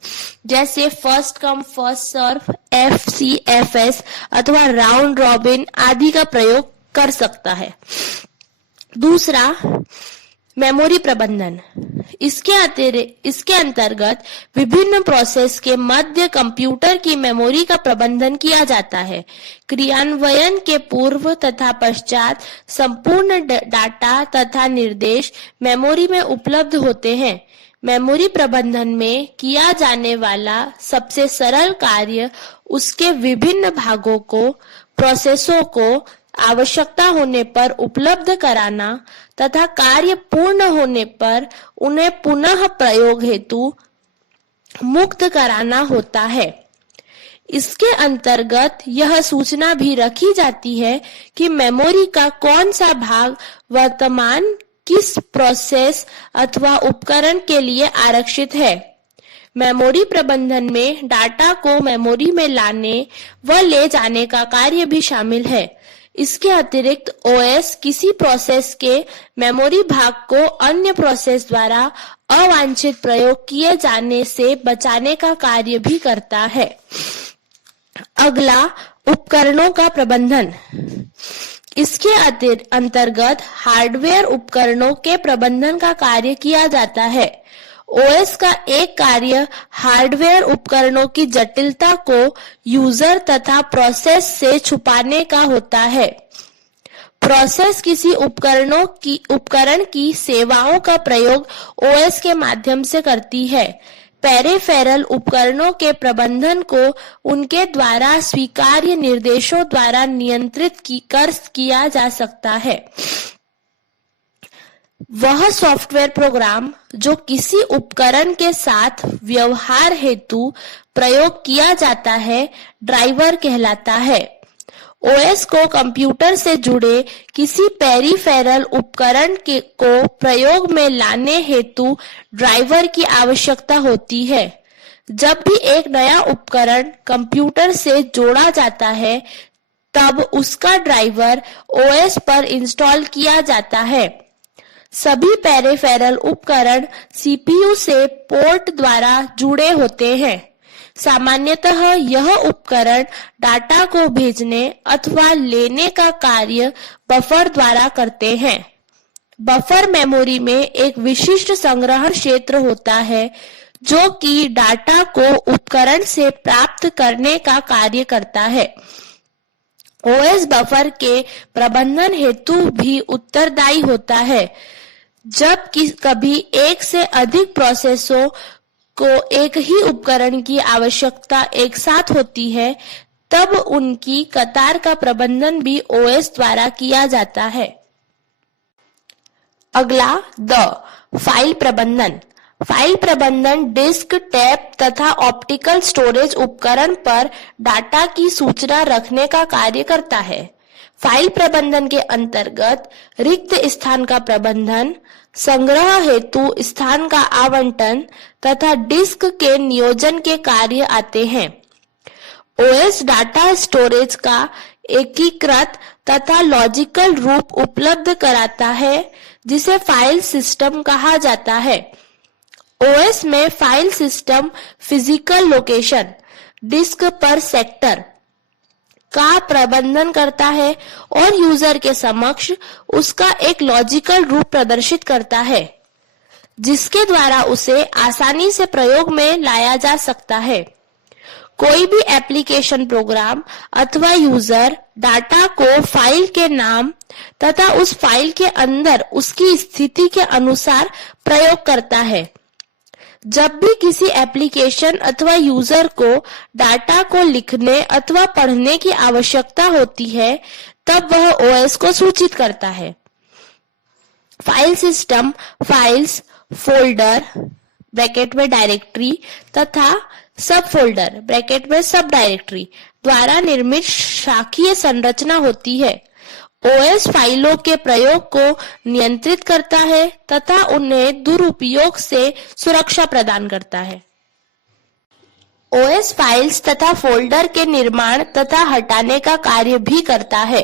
जैसे first come first serve, FCFS अथवा राउंड रॉबिन आदि का प्रयोग कर सकता है। दूसरा, मेमोरी प्रबंधन। इसके अंतर्गत विभिन्न प्रोसेस के मध्य कंप्यूटर की मेमोरी का प्रबंधन किया जाता है। क्रियान्वयन के पूर्व तथा पश्चात संपूर्ण डाटा तथा निर्देश मेमोरी में उपलब्ध होते हैं। मेमोरी प्रबंधन में किया जाने वाला सबसे सरल कार्य उसके विभिन्न भागों को, प्रोसेसों को आवश्यकता होने पर उपलब्ध कराना तथा कार्य पूर्ण होने पर उन्हें पुनः प्रयोग हेतु मुक्त कराना होता है। इसके अंतर्गत यह सूचना भी रखी जाती है कि मेमोरी का कौन सा भाग वर्तमान किस प्रोसेस अथवा उपकरण के लिए आरक्षित है। मेमोरी प्रबंधन में डाटा को मेमोरी में लाने व ले जाने का कार्य भी शामिल है। इसके अतिरिक्त ओएस किसी प्रोसेस के मेमोरी भाग को अन्य प्रोसेस द्वारा अवांछित प्रयोग किए जाने से बचाने का कार्य भी करता है। अगला, उपकरणों का प्रबंधन। इसके अंतर्गत हार्डवेयर उपकरणों के प्रबंधन का कार्य किया जाता है। ओएस का एक कार्य हार्डवेयर उपकरणों की जटिलता को यूजर तथा प्रोसेस से छुपाने का होता है। प्रोसेस किसी उपकरण की सेवाओं का प्रयोग ओएस के माध्यम से करती है। पेरिफेरल उपकरणों के प्रबंधन को उनके द्वारा स्वीकार्य निर्देशों द्वारा नियंत्रित किया जा सकता है। वह सॉफ्टवेयर प्रोग्राम जो किसी उपकरण के साथ व्यवहार हेतु प्रयोग किया जाता है, ड्राइवर कहलाता है। ओएस को कंप्यूटर से जुड़े किसी पेरिफेरल उपकरण को प्रयोग में लाने हेतु ड्राइवर की आवश्यकता होती है। जब भी एक नया उपकरण कंप्यूटर से जोड़ा जाता है, तब उसका ड्राइवर ओएस पर इंस्टॉल किया जाता है। सभी पेरिफेरल उपकरण सीपीयू से पोर्ट द्वारा जुड़े होते हैं। सामान्यतः यह उपकरण डाटा को भेजने अथवा लेने का कार्य बफर द्वारा करते हैं। बफर मेमोरी में एक विशिष्ट संग्रहण क्षेत्र होता है जो कि डाटा को उपकरण से प्राप्त करने का कार्य करता है। ओएस बफर के प्रबंधन हेतु भी उत्तरदायी होता है। जब कभी एक से अधिक प्रोसेसों को एक ही उपकरण की आवश्यकता एक साथ होती है, तब उनकी कतार का प्रबंधन भी ओएस द्वारा किया जाता है। अगला, फाइल प्रबंधन। फाइल प्रबंधन डिस्क, टैप तथा ऑप्टिकल स्टोरेज उपकरण पर डाटा की सूचना रखने का कार्य करता है। फाइल प्रबंधन के अंतर्गत रिक्त स्थान का प्रबंधन, संग्रह हेतु स्थान का आवंटन तथा डिस्क के नियोजन के कार्य आते हैं। ओएस डाटा स्टोरेज का एकीकृत तथा लॉजिकल रूप उपलब्ध कराता है, जिसे फाइल सिस्टम कहा जाता है। ओएस में file system physical location, disk पर सेक्टर का प्रबंधन करता है और यूजर के समक्ष उसका एक लॉजिकल रूप प्रदर्शित करता है, जिसके द्वारा उसे आसानी से प्रयोग में लाया जा सकता है। कोई भी एप्लीकेशन प्रोग्राम अथवा यूजर डाटा को फाइल के नाम तथा उस फाइल के अंदर उसकी स्थिति के अनुसार प्रयोग करता है। जब भी किसी एप्लीकेशन अथवा यूजर को डाटा को लिखने अथवा पढ़ने की आवश्यकता होती है, तब वह ओएस को सूचित करता है। File system files, folder bracket में डायरेक्टरी तथा सब फोल्डर ब्रैकेट में सब डायरेक्टरी द्वारा निर्मित शाखीय संरचना होती है। ओएस फाइलों के प्रयोग को नियंत्रित करता है तथा उन्हें दुरुपयोग से सुरक्षा प्रदान करता है। ओएस फाइल्स तथा फोल्डर के निर्माण तथा हटाने का कार्य भी करता है।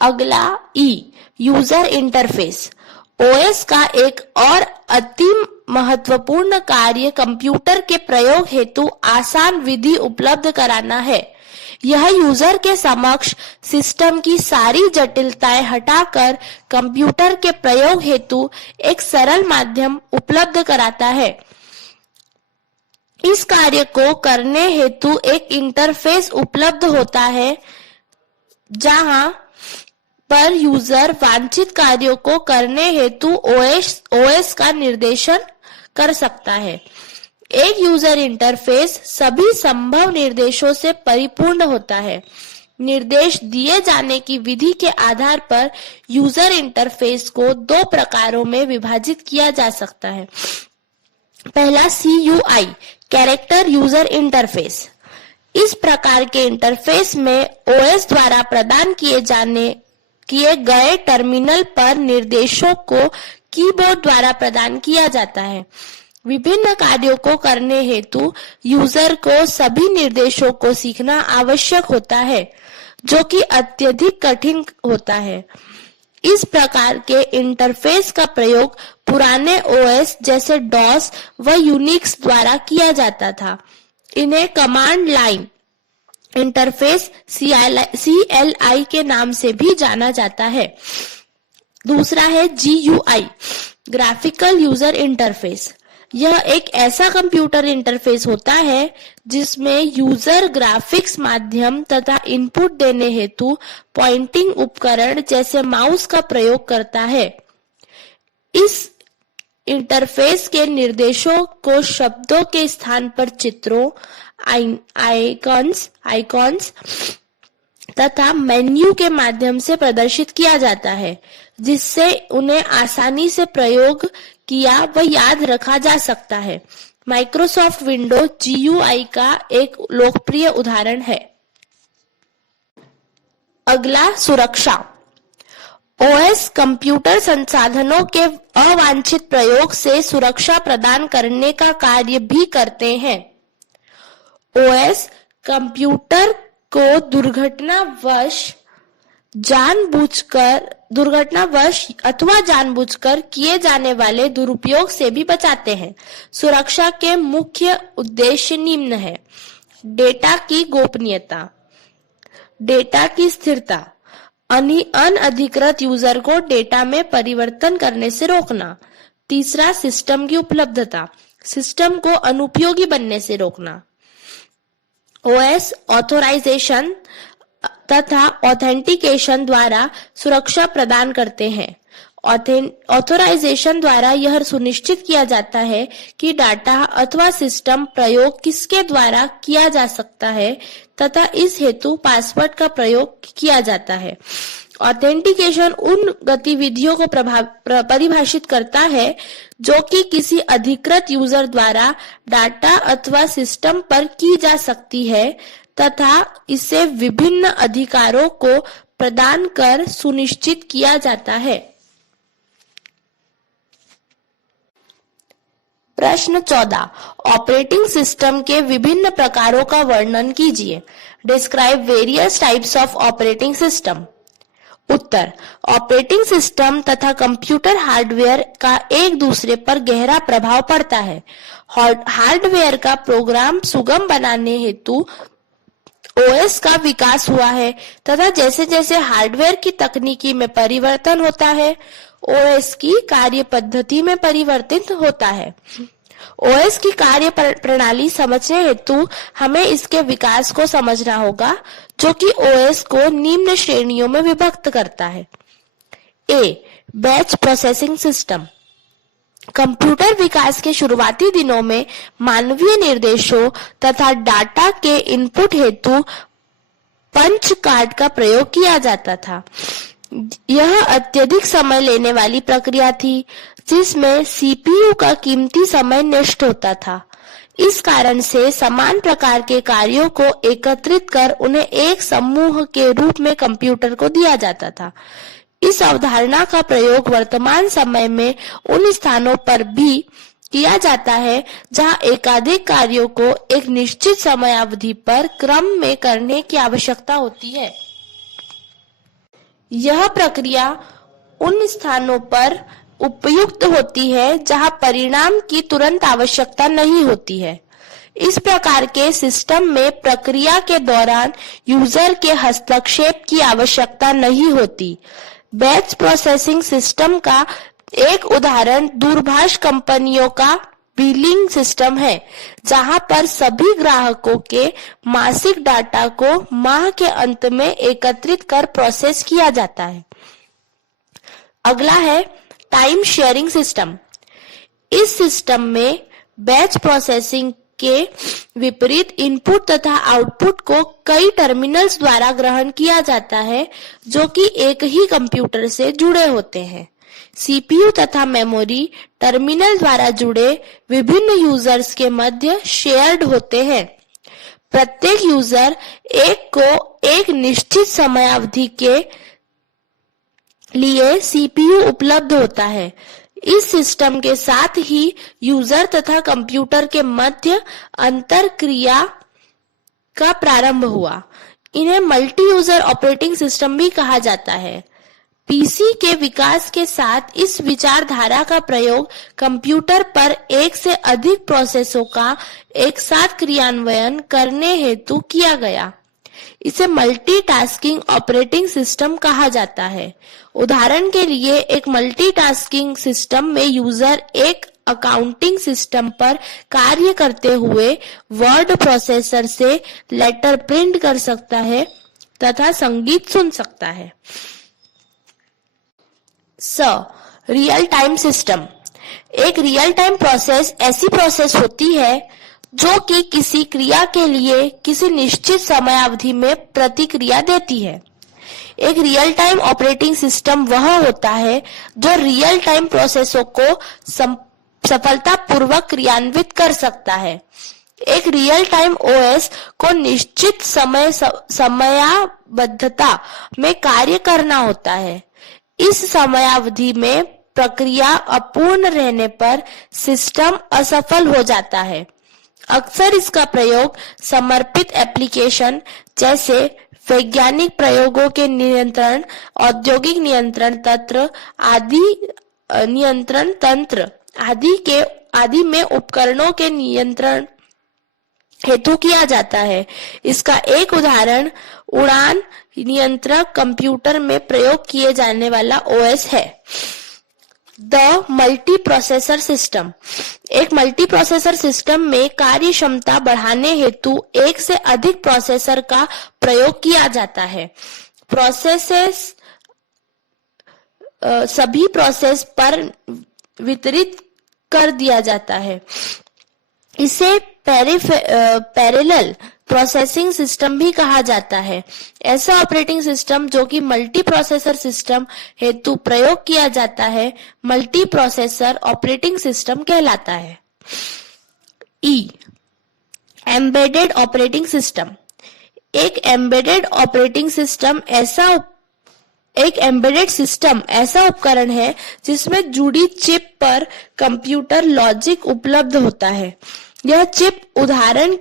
अगला, यूजर इंटरफेस। ओएस का एक और अति महत्वपूर्ण कार्य कंप्यूटर के प्रयोग हेतु आसान विधि उपलब्ध कराना है। यह यूजर के समक्ष सिस्टम की सारी जटिलताएं हटाकर कंप्यूटर के प्रयोग हेतु एक सरल माध्यम उपलब्ध कराता है। इस कार्य को करने हेतु एक इंटरफेस उपलब्ध होता है, जहां पर यूजर वांछित कार्यों को करने हेतु ओएस का निर्देशन कर सकता है। एक यूजर इंटरफेस सभी संभव निर्देशों से परिपूर्ण होता है। निर्देश दिए जाने की विधि के आधार पर यूजर इंटरफेस को दो प्रकारों में विभाजित किया जा सकता है। पहला, CUI कैरेक्टर यूजर इंटरफेस। इस प्रकार के इंटरफेस में ओएस द्वारा प्रदान किए गए टर्मिनल पर निर्देशों को कीबोर्ड द्वारा प्रदान किया जाता है। विभिन्न कार्यों को करने हेतु यूजर को सभी निर्देशों को सीखना आवश्यक होता है। जो कि अत्यधिक कठिन होता है। इस प्रकार के इंटरफेस का प्रयोग पुराने ओएस जैसे डॉस व यूनिक्स द्वारा किया जाता था। इन्हें कमांड लाइन इंटरफेस CLI के नाम से भी जाना जाता है। दूसरा है GUI, ग्राफिकल यूजर इंटरफेस। यह एक ऐसा कंप्यूटर इंटरफेस होता है जिसमें यूजर ग्राफिक्स माध्यम तथा इनपुट देने हेतु पॉइंटिंग उपकरण जैसे माउस का प्रयोग करता है। इस इंटरफेस के निर्देशों को शब्दों के स्थान पर चित्रों, आइकॉन्स तथा मेन्यू के माध्यम से प्रदर्शित किया जाता है, जिससे उन्हें आसानी से प्रयोग किया व याद रखा जा सकता है। माइक्रोसॉफ्ट विंडोज GUI का एक लोकप्रिय उदाहरण है। अगला, सुरक्षा। ओएस कंप्यूटर संसाधनों के अवांछित प्रयोग से सुरक्षा प्रदान करने का कार्य भी करते हैं। ओएस कंप्यूटर को दुर्घटनावश अथवा जानबूझकर किए जाने वाले दुरुपयोग से भी बचाते हैं। सुरक्षा के मुख्य उद्देश्य निम्न है: डेटा की गोपनीयता, डेटा की स्थिरता, अनधिकृत यूजर को डेटा में परिवर्तन करने से रोकना। तीसरा, सिस्टम की उपलब्धता, सिस्टम को अनुपयोगी बनने से रोकना। ओएस ऑथराइजेशन तथा ऑथेंटिकेशन द्वारा सुरक्षा प्रदान करते हैं। ऑथराइजेशन द्वारा यह सुनिश्चित किया जाता है कि डाटा अथवा सिस्टम प्रयोग किसके द्वारा किया जा सकता है तथा इस हेतु पासवर्ड का प्रयोग किया जाता है। ऑथेंटिकेशन उन गतिविधियों को परिभाषित करता है जो कि किसी अधिकृत यूजर द्वारा डाटा अथवा सिस्टम पर की जा सकती है तथा इसे विभिन्न अधिकारों को प्रदान कर सुनिश्चित किया जाता है। प्रश्न 14, ऑपरेटिंग सिस्टम के विभिन्न प्रकारों का वर्णन कीजिए। Describe various types of operating system. Uttar, operating system तथा कंप्यूटर हार्डवेयर का एक दूसरे पर गहरा प्रभाव पड़ता है। हार्डवेयर का प्रोग्राम सुगम बनाने हेतु ओएस का विकास हुआ है तथा जैसे जैसे हार्डवेयर की तकनीकी में परिवर्तन होता है, ओएस की कार्य पद्धति में परिवर्तित होता है। ओएस की कार्य प्रणाली समझने हेतु हमें इसके विकास को समझना होगा, जो कि ओएस को निम्न श्रेणियों में विभक्त करता है। ए, बैच प्रोसेसिंग सिस्टम। कंप्यूटर विकास के शुरुआती दिनों में मानवीय निर्देशों तथा डाटा के इनपुट हेतु पंच कार्ड का प्रयोग किया जाता था। यह अत्यधिक समय लेने वाली प्रक्रिया थी, जिसमें सीपीयू का कीमती समय नष्ट होता था। इस कारण से समान प्रकार के कार्यों को एकत्रित कर उन्हें एक समूह के रूप में कंप्यूटर को दिया जाता था। इस अवधारणा का प्रयोग वर्तमान समय में उन स्थानों पर भी किया जाता है जहां एकाधिक कार्यों को एक निश्चित समयावधि पर क्रम में करने की आवश्यकता होती है। यह प्रक्रिया उन स्थानों पर उपयुक्त होती है जहां परिणाम की तुरंत आवश्यकता नहीं होती है। इस प्रकार के सिस्टम में प्रक्रिया के दौरान यूजर के हस्तक्षेप की आवश्यकता नहीं होती। बैच प्रोसेसिंग सिस्टम का एक उदाहरण दूरभाष कंपनियों का बिलिंग सिस्टम है, जहां पर सभी ग्राहकों के मासिक डाटा को माह के अंत में एकत्रित कर प्रोसेस किया जाता है। अगला है टाइम शेयरिंग सिस्टम। इस सिस्टम में बैच प्रोसेसिंग के विपरीत इनपुट तथा आउटपुट को कई टर्मिनल्स द्वारा ग्रहण किया जाता है, जो कि एक ही कंप्यूटर से जुड़े होते हैं। सीपीयू तथा मेमोरी टर्मिनल द्वारा जुड़े विभिन्न यूजर्स के मध्य शेयर्ड होते हैं। प्रत्येक यूजर एक को एक निश्चित समयावधि के लिए सीपीयू उपलब्ध होता है। इस सिस्टम के साथ ही यूजर तथा कंप्यूटर के मध्य अंतर क्रिया का प्रारंभ हुआ। इन्हें मल्टी यूजर ऑपरेटिंग सिस्टम भी कहा जाता है। पीसी के विकास के साथ इस विचारधारा का प्रयोग कंप्यूटर पर एक से अधिक प्रोसेसों का एक साथ क्रियान्वयन करने हेतु किया गया। इसे मल्टीटास्किंग ऑपरेटिंग सिस्टम कहा जाता है। उदाहरण के लिए एक मल्टीटास्किंग सिस्टम में यूजर एक अकाउंटिंग सिस्टम पर कार्य करते हुए वर्ड प्रोसेसर से लेटर प्रिंट कर सकता है तथा संगीत सुन सकता है। Real time system. एक रियल टाइम प्रोसेस ऐसी प्रोसेस होती है जो कि किसी क्रिया के लिए किसी निश्चित समयावधि में प्रतिक्रिया देती है। एक रियल टाइम ऑपरेटिंग सिस्टम वह होता है जो रियल टाइम प्रोसेसों को सफलतापूर्वक क्रियान्वित कर सकता है। एक रियल टाइम ओएस को निश्चित समयाबद्धता में कार्य करना होता है। इस समयावधि में प्रक्रिया अपूर्ण रहने पर सिस्टम असफल हो जाता है। अक्सर इसका प्रयोग समर्पित एप्लीकेशन जैसे वैज्ञानिक प्रयोगों के नियंत्रण, औद्योगिक नियंत्रण तंत्र आदि में उपकरणों के नियंत्रण हेतु किया जाता है। इसका एक उदाहरण उड़ान नियंत्रक कंप्यूटर में प्रयोग किए जाने वाला ओएस है। The multi processor system. एक मल्टी प्रोसेसर सिस्टम में कार्य क्षमता बढ़ाने हेतु एक से अधिक प्रोसेसर का प्रयोग किया जाता है। सभी प्रोसेस पर वितरित कर दिया जाता है। इसे पैरेलल प्रोसेसिंग सिस्टम भी कहा जाता है। ऐसा ऑपरेटिंग सिस्टम जो कि मल्टी प्रोसेसर सिस्टम हेतु प्रयोग किया जाता है मल्टी प्रोसेसर ऑपरेटिंग सिस्टम कहलाता है। Embedded operating system. एक एम्बेडेड सिस्टम ऐसा उपकरण है जिसमें जुड़ी चिप पर कंप्यूटर लॉजिक उपलब्ध होता है। यह चिप उपकरण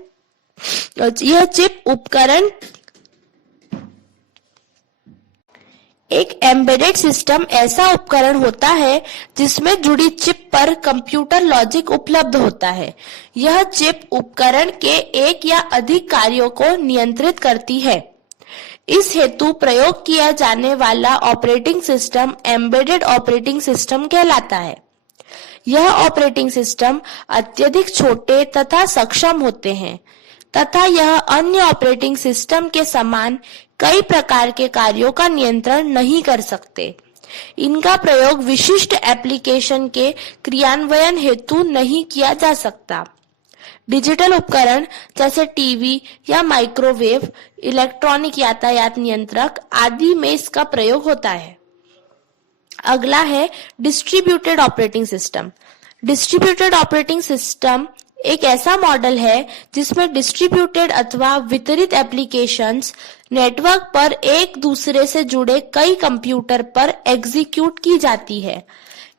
एक एम्बेडेड सिस्टम ऐसा उपकरण होता है जिसमें जुड़ी चिप पर कंप्यूटर लॉजिक उपलब्ध होता है। यह चिप उपकरण के एक या अधिक कार्यों को नियंत्रित करती है। इस हेतु प्रयोग किया जाने वाला operating system embedded operating system कहलाता है। यह ऑपरेटिंग सिस्टम अत्यधिक छोटे तथा सक्षम होते हैं तथा यह अन्य ऑपरेटिंग सिस्टम के समान कई प्रकार के कार्यों का नियंत्रण नहीं कर सकते। इनका प्रयोग विशिष्ट एप्लीकेशन के क्रियान्वयन हेतु नहीं किया जा सकता। डिजिटल उपकरण जैसे टीवी या माइक्रोवेव, इलेक्ट्रॉनिक यातायात नियंत्रक आदि में इसका प्रयोग होता है। अगला है distributed operating system. Distributed operating system एक ऐसा मॉडल है जिसमें डिस्ट्रीब्यूटेड अथवा वितरित एप्लीकेशंस नेटवर्क पर एक दूसरे से जुड़े कई कंप्यूटर पर एग्जीक्यूट की जाती है।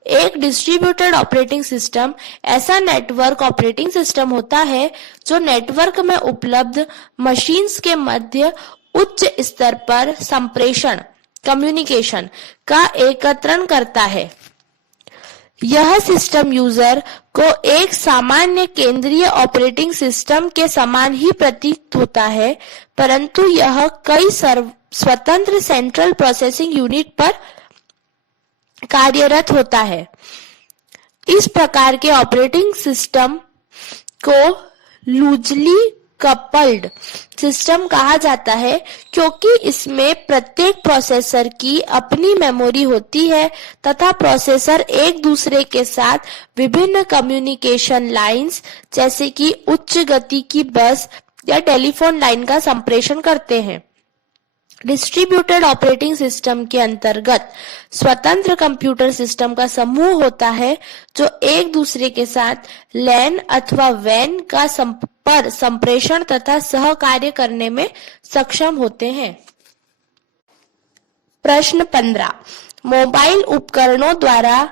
एक डिस्ट्रीब्यूटेड ऑपरेटिंग सिस्टम ऐसा नेटवर्क ऑपरेटिंग सिस्टम होता है जो नेटवर्क में उपलब्ध मशीन्स के मध्य उच्च स्तर पर संप्रेषण कम्युनिकेशन का एकत्रण करता है। यह सिस्टम यूजर को एक सामान्य केंद्रीय ऑपरेटिंग सिस्टम के समान ही प्रतीत होता है, परंतु यह कई स्वतंत्र सेंट्रल प्रोसेसिंग यूनिट पर कार्यरत होता है। इस प्रकार के ऑपरेटिंग सिस्टम को लूजली कपल्ड सिस्टम कहा जाता है क्योंकि इसमें प्रत्येक प्रोसेसर की अपनी मेमोरी होती है तथा प्रोसेसर एक दूसरे के साथ विभिन्न कम्युनिकेशन लाइंस जैसे कि उच्च गति की बस या टेलीफोन लाइन का संप्रेषण करते हैं। डिस्ट्रीब्यूटेड ऑपरेटिंग सिस्टम के अंतर्गत स्वतंत्र कंप्यूटर सिस्टम का समूह होता है जो एक दूसरे के साथ लैन अथवा वैन का संप्रेषण तथा सहकार्य करने में सक्षम होते हैं। प्रश्न 15 मोबाइल उपकरणों द्वारा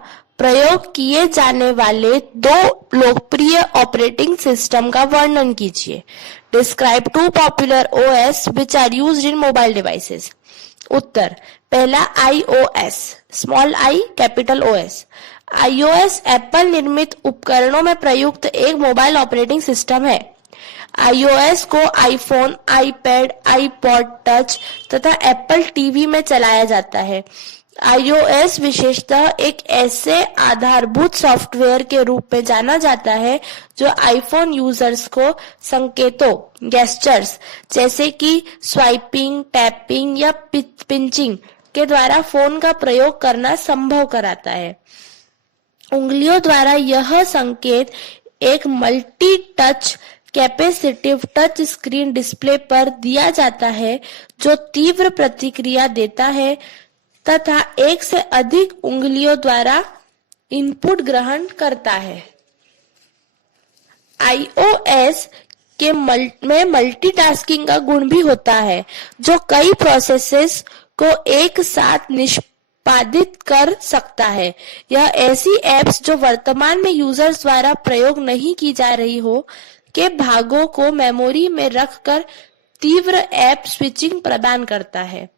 प्रयोग किए जाने वाले दो लोकप्रिय ऑपरेटिंग सिस्टम का वर्णन कीजिए। Describe two popular OS which are used in mobile devices. उत्तर, पहला iOS, small I capital OS. iOS Apple निर्मित उपकरणों में प्रयुक्त एक मोबाइल ऑपरेटिंग सिस्टम है। iOS को आईफोन, आईपैड, आईपॉड टच तथा एप्पल टीवी में चलाया जाता है। iOS विशेषतः एक ऐसे आधारभूत सॉफ्टवेयर के रूप में जाना जाता है जो आईफोन यूजर्स को संकेतों गेस्चर्स जैसे कि स्वाइपिंग, टैपिंग या पिंचिंग के द्वारा फोन का प्रयोग करना संभव कराता है। उंगलियों द्वारा यह संकेत एक multi touch capacitive touch screen display पर दिया जाता है जो तीव्र प्रतिक्रिया देता है तथा एक से अधिक उंगलियों द्वारा इनपुट ग्रहण करता है। iOS में मल्टीटास्किंग का गुण भी होता है जो कई प्रोसेसेस को एक साथ निष्पादित कर सकता है। यह ऐसी एप्स जो वर्तमान में यूजर्स द्वारा प्रयोग नहीं की जा रही हो के भागों को मेमोरी में रखकर तीव्र ऐप स्विचिंग प्रदान करता है।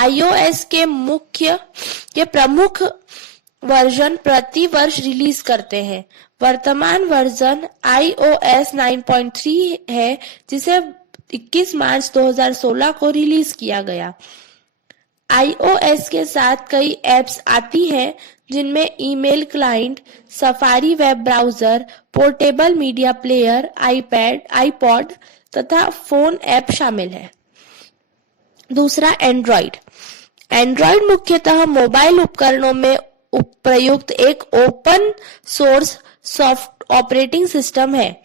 iOS के प्रमुख वर्जन प्रति वर्ष रिलीज करते हैं। वर्तमान वर्जन iOS 9.3 है जिसे 21 मार्च 2016 को रिलीज किया गया। iOS के साथ कई एप्स आती हैं जिनमें email client, safari web browser, portable media player, iPad, iPod तथा फोन ऐप शामिल है। दूसरा, एंड्रॉइड। एंड्रॉइड मुख्यतः मोबाइल उपकरणों में प्रयुक्त एक open source soft operating system है।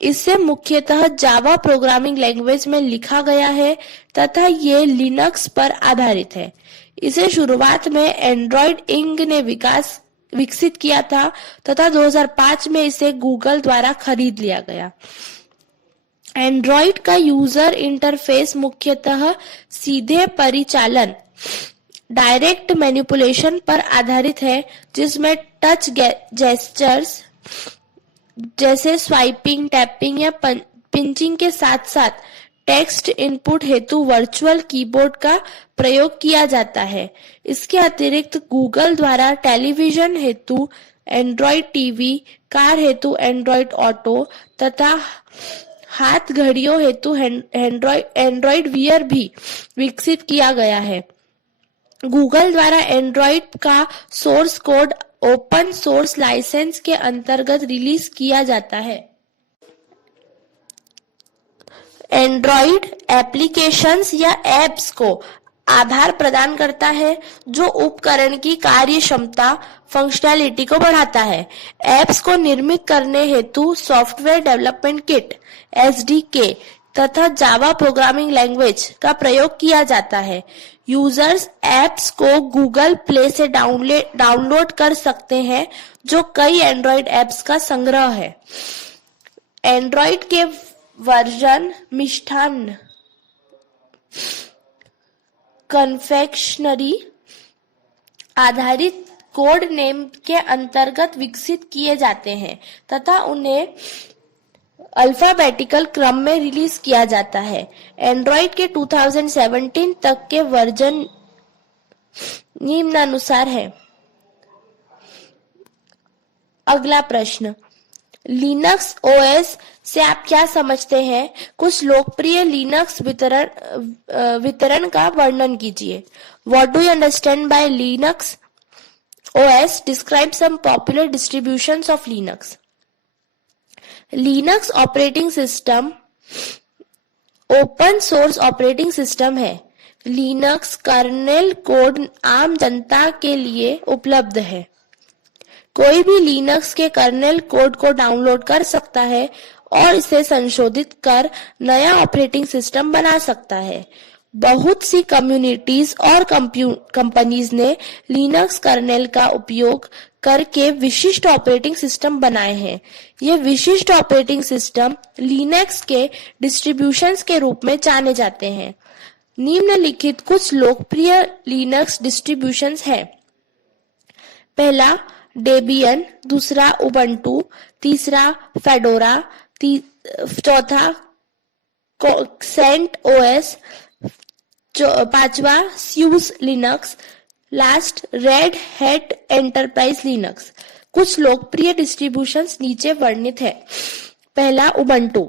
इसे मुख्यतः जावा प्रोग्रामिंग लैंग्वेज में लिखा गया है तथा ये लिनक्स पर आधारित है। इसे शुरुआत में एंड्रॉइड इंक ने विकसित किया था तथा 2005 में इसे गूगल द्वारा खरीद लिया गया। एंड्रॉइड का यूजर इंटरफेस मुख्यतः सीधे परिचालन डायरेक्ट मैनिपुलेशन पर आधारित है जिसमें टच जेस्चर्स जैसे स्वाइपिंग, टैपिंग या पिंचिंग के साथ साथ टेक्स्ट इनपुट हेतु वर्चुअल कीबोर्ड का प्रयोग किया जाता है। इसके अतिरिक्त गूगल द्वारा टेलीविजन हेतु एंड्रॉइड टीवी, कार हेतु एंड्रॉइड ऑटो तथा हाथ घड़ियों हेतु एंड्रॉइड वियर भी विकसित किया गया है। गूगल द्वारा एंड्रॉइड का source code open source license के अंतर्गत रिलीज किया जाता है। एंड्रॉइड एप्लीकेशंस या एप्स को आधार प्रदान करता है जो उपकरण की कार्य क्षमता फंक्शनैलिटी को बढ़ाता है। एप्स को निर्मित करने हेतु सॉफ्टवेयर डेवलपमेंट किट SDK तथा जावा प्रोग्रामिंग लैंग्वेज का प्रयोग किया जाता है। यूजर्स एप्स को गूगल प्ले से डाउनलोड कर सकते हैं जो कई एंड्रॉइड एप्स का संग्रह है। एंड्रॉइड के वर्जन मिष्ठान्न कन्फेक्शनरी आधारित कोड नेम के अंतर्गत विकसित किए जाते हैं तथा उन्हें अल्फाबेटिकल क्रम में रिलीज किया जाता है। एंड्रॉइड के 2017 तक के वर्जन निम्नानुसार है। अगला प्रश्न, लिनक्स ओएस से आप क्या समझते हैं? कुछ लोकप्रिय लिनक्स वितरण का वर्णन कीजिए। What do you understand by Linux OS? Describe some popular distributions of Linux. Linux operating system open source operating system है। लिनक्स कर्नेल कोड आम जनता के लिए उपलब्ध है। कोई भी लिनक्स के कर्नेल कोड को डाउनलोड कर सकता है और इसे संशोधित कर नया ऑपरेटिंग सिस्टम बना सकता है। बहुत सी कम्युनिटीज और कंपनीज ने लिनक्स कर्नेल का उपयोग करके विशिष्ट ऑपरेटिंग सिस्टम बनाए हैं। ये विशिष्ट ऑपरेटिंग सिस्टम लिनक्स के डिस्ट्रीब्यूशंस के रूप में जाने जाते हैं। निम्नलिखित कुछ लोकप्रिय लिनक्स डिस्ट्रीब्यूशंस हैं। पहला डेबियन, दूसरा उबंटू, तीसरा फेडोरा, चौथा सेंट ओएस, पांचवा sues Linux, last red hat enterprise Linux. कुछ लोकप्रिय डिस्ट्रीब्यूशंस नीचे वर्णित है। पहला उबंटू।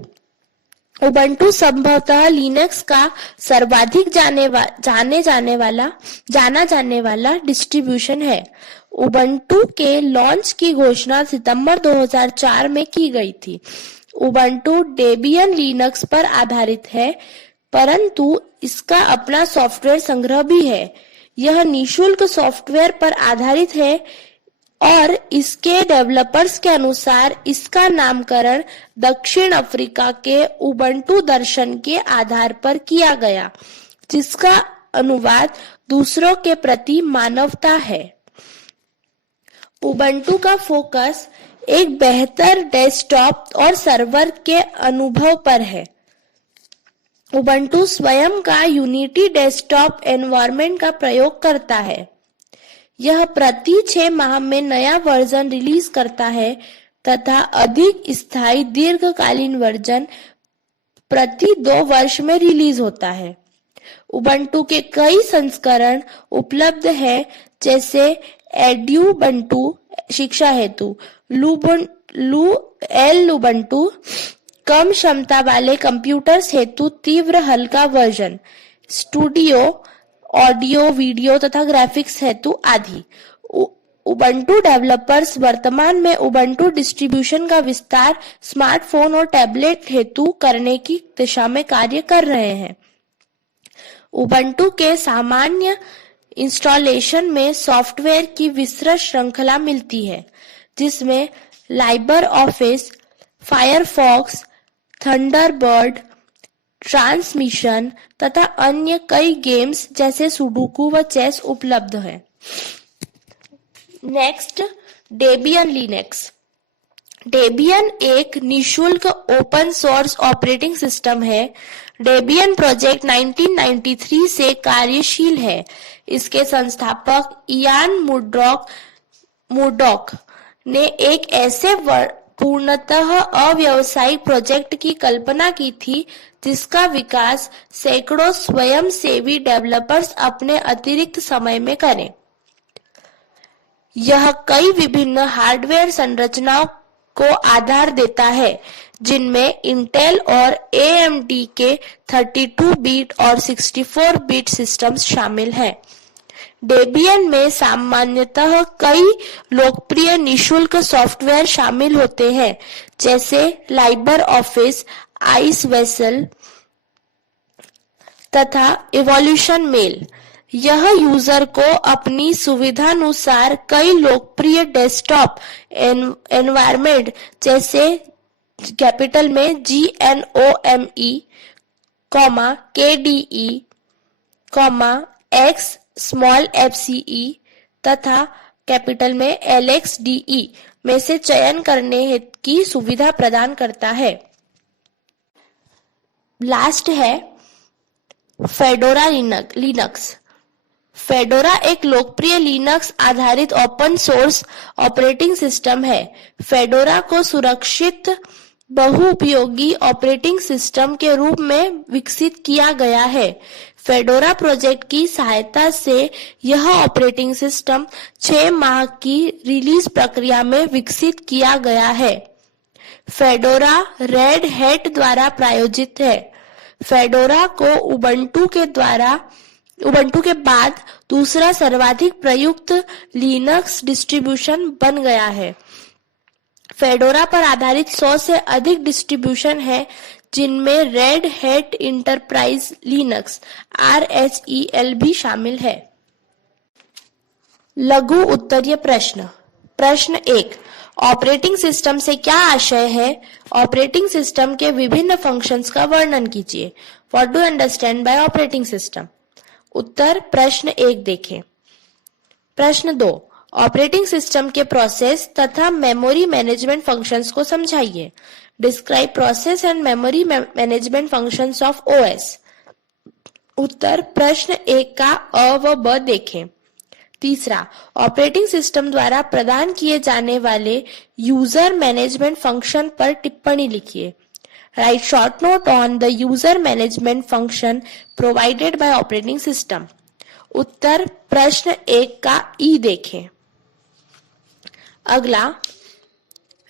उबंटू संभवतः लिनक्स का सर्वाधिक जाना जाने वाला डिस्ट्रीब्यूशन है। उबंटू के लॉन्च की घोषणा सितंबर 2004 में की गई थी। उबंटू डेबियन लिनक्स पर आधारित है, परंतु इसका अपना सॉफ्टवेयर संग्रह भी है। यह निःशुल्क सॉफ्टवेयर पर आधारित है और इसके डेवलपर्स के अनुसार इसका नामकरण दक्षिण अफ्रीका के उबंटू दर्शन के आधार पर किया गया, जिसका अनुवाद दूसरों के प्रति मानवता है। उबंटू का फोकस एक बेहतर डेस्कटॉप और सर्वर के अनुभव पर है। उबंटू स्वयं का यूनिटी डेस्कटॉप एनवायरनमेंट का प्रयोग करता है। यह प्रति 6 माह में नया वर्जन रिलीज करता है तथा अधिक स्थायी दीर्घकालीन वर्जन प्रति 2 वर्ष में रिलीज होता है। उबंटू के कई संस्करण उपलब्ध हैं, जैसे एड्यूबंटू शिक्षा हेतु, लुबंटू कम क्षमता वाले कंप्यूटर्स हेतु तीव्र हल्का वर्जन, स्टूडियो ऑडियो वीडियो तथा ग्राफिक्स हेतु आदि। उबंटू डेवलपर्स वर्तमान में उबंटू डिस्ट्रीब्यूशन का विस्तार स्मार्टफोन और टैबलेट हेतु करने की दिशा में कार्य कर रहे हैं। उबंटू के सामान्य इंस्टॉलेशन में सॉफ्टवेयर की विस्तृत श्रृंखला मिलती है, जिसमें Liber office, Firefox, Thunderbird, transmission तथा अन्य कई गेम्स जैसे सुडोकू व चेस उपलब्ध है। Next, Debian Linux. डेबियन एक निःशुल्क ओपन सोर्स ऑपरेटिंग सिस्टम है। डेबियन प्रोजेक्ट 1993 से कार्यशील है। इसके संस्थापक इयान मुरडॉक ने एक ऐसे पूर्णतः अव्यावसायिक प्रोजेक्ट की कल्पना की थी जिसका विकास सैकड़ों स्वयंसेवी डेवलपर्स अपने अतिरिक्त समय में करें। यह कई विभिन्न हार्डवेयर संरचनाओं को आधार देता है, जिनमें इंटेल और AMD के 32 बिट और 64 बिट सिस्टम्स शामिल हैं। डेबियन में सामान्यतः कई लोकप्रिय निःशुल्क सॉफ्टवेयर शामिल होते हैं, जैसे लाइबर ऑफिस, आइस वेसल तथा इवोल्यूशन मेल। यह यूजर को अपनी सुविधानुसार कई लोकप्रिय डेस्कटॉप एनवायरनमेंट जैसे कैपिटल में GNOME, KDE, X small fce तथा कैपिटल में LXDE में से चयन करने की सुविधा प्रदान करता है। लास्ट है फेडोरा लिनक्स। फेडोरा एक लोकप्रिय लिनक्स आधारित ओपन सोर्स ऑपरेटिंग सिस्टम है। फेडोरा को सुरक्षित बहुउपयोगी ऑपरेटिंग सिस्टम के रूप में विकसित किया गया है। फेडोरा प्रोजेक्ट की सहायता से यह ऑपरेटिंग सिस्टम 6 माह की रिलीज प्रक्रिया में विकसित किया गया है। फेडोरा रेड हैट द्वारा प्रायोजित है। फेडोरा को उबंटू के बाद दूसरा सर्वाधिक प्रयुक्त लिनक्स डिस्ट्रीब्यूशन बन गया है। फेडोरा पर आधारित 100 से अधिक डिस्ट्रीब्यूशन है, जिनमें red hat enterprise Linux RHEL भी शामिल है। लघु उत्तरीय प्रश्न। प्रश्न 1, ऑपरेटिंग सिस्टम से क्या आशय है? ऑपरेटिंग सिस्टम के विभिन्न फंक्शंस का वर्णन कीजिए। What do understand by operating system? उत्तर प्रश्न 1 देखें। प्रश्न 2, ऑपरेटिंग सिस्टम के प्रोसेस तथा मेमोरी मैनेजमेंट फंक्शंस को समझाइए। Describe process and memory management functions of OS। उत्तर प्रश्न 1 का अ व ब देखें। तीसरा, ऑपरेटिंग सिस्टम द्वारा प्रदान किए जाने वाले यूजर मैनेजमेंट फंक्शन पर टिप्पणी लिखिए। Write short note on the user management function provided by operating system. उत्तर प्रश्न 1 का ई देखें। अगला,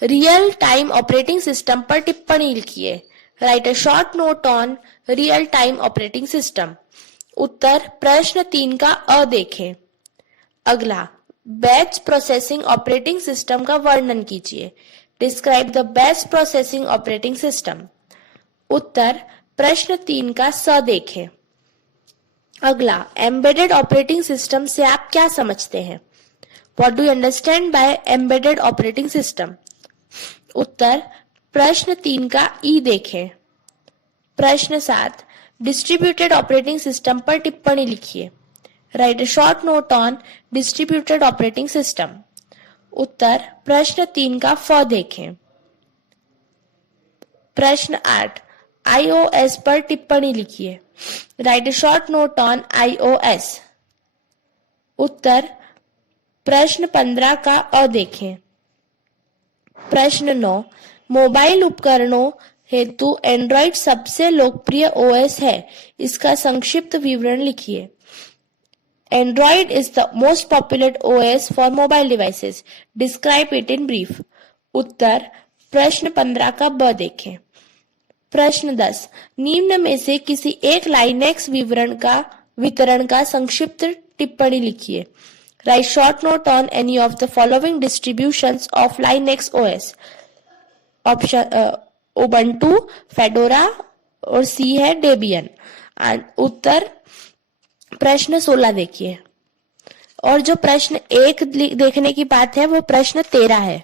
रियल टाइम ऑपरेटिंग सिस्टम पर टिप्पणी लिखिए। Write a short note on real time operating system. उत्तर प्रश्न 3 का अ देखें। अगला, बैच प्रोसेसिंग ऑपरेटिंग सिस्टम का वर्णन कीजिए। Describe the batch processing operating system. उत्तर प्रश्न 3 का स देखें। अगला, एम्बेडेड ऑपरेटिंग सिस्टम से आप क्या समझते हैं? What do you understand by embedded operating system? उत्तर प्रश्न 3 का ई देखें। प्रश्न 7, डिस्ट्रीब्यूटेड ऑपरेटिंग सिस्टम पर टिप्पणी लिखिए। Write a short note on distributed operating system. उत्तर प्रश्न 3 का फ देखें। प्रश्न 8, iOS पर टिप्पणी लिखिए। Write a short note on iOS। उत्तर प्रश्न 15 का अ देखें। प्रश्न 9, मोबाइल उपकरणों हेतु एंड्रॉइड सबसे लोकप्रिय ओएस है, इसका संक्षिप्त विवरण लिखिए। Android is the most popular OS for mobile devices, describe it in brief. उत्तर प्रश्न 15 का ब देखें। प्रश्न 10, निम्न में से किसी एक लाइनेक्स वितरण का संक्षिप्त टिप्पणी लिखिए। Write short note on any of the following distributions of Linux OS. Option Ubuntu, Fedora और सी है Debian। उत्तर प्रश्न 16 देखिए। और जो प्रश्न 1 देखने की बात है वो प्रश्न 13 है।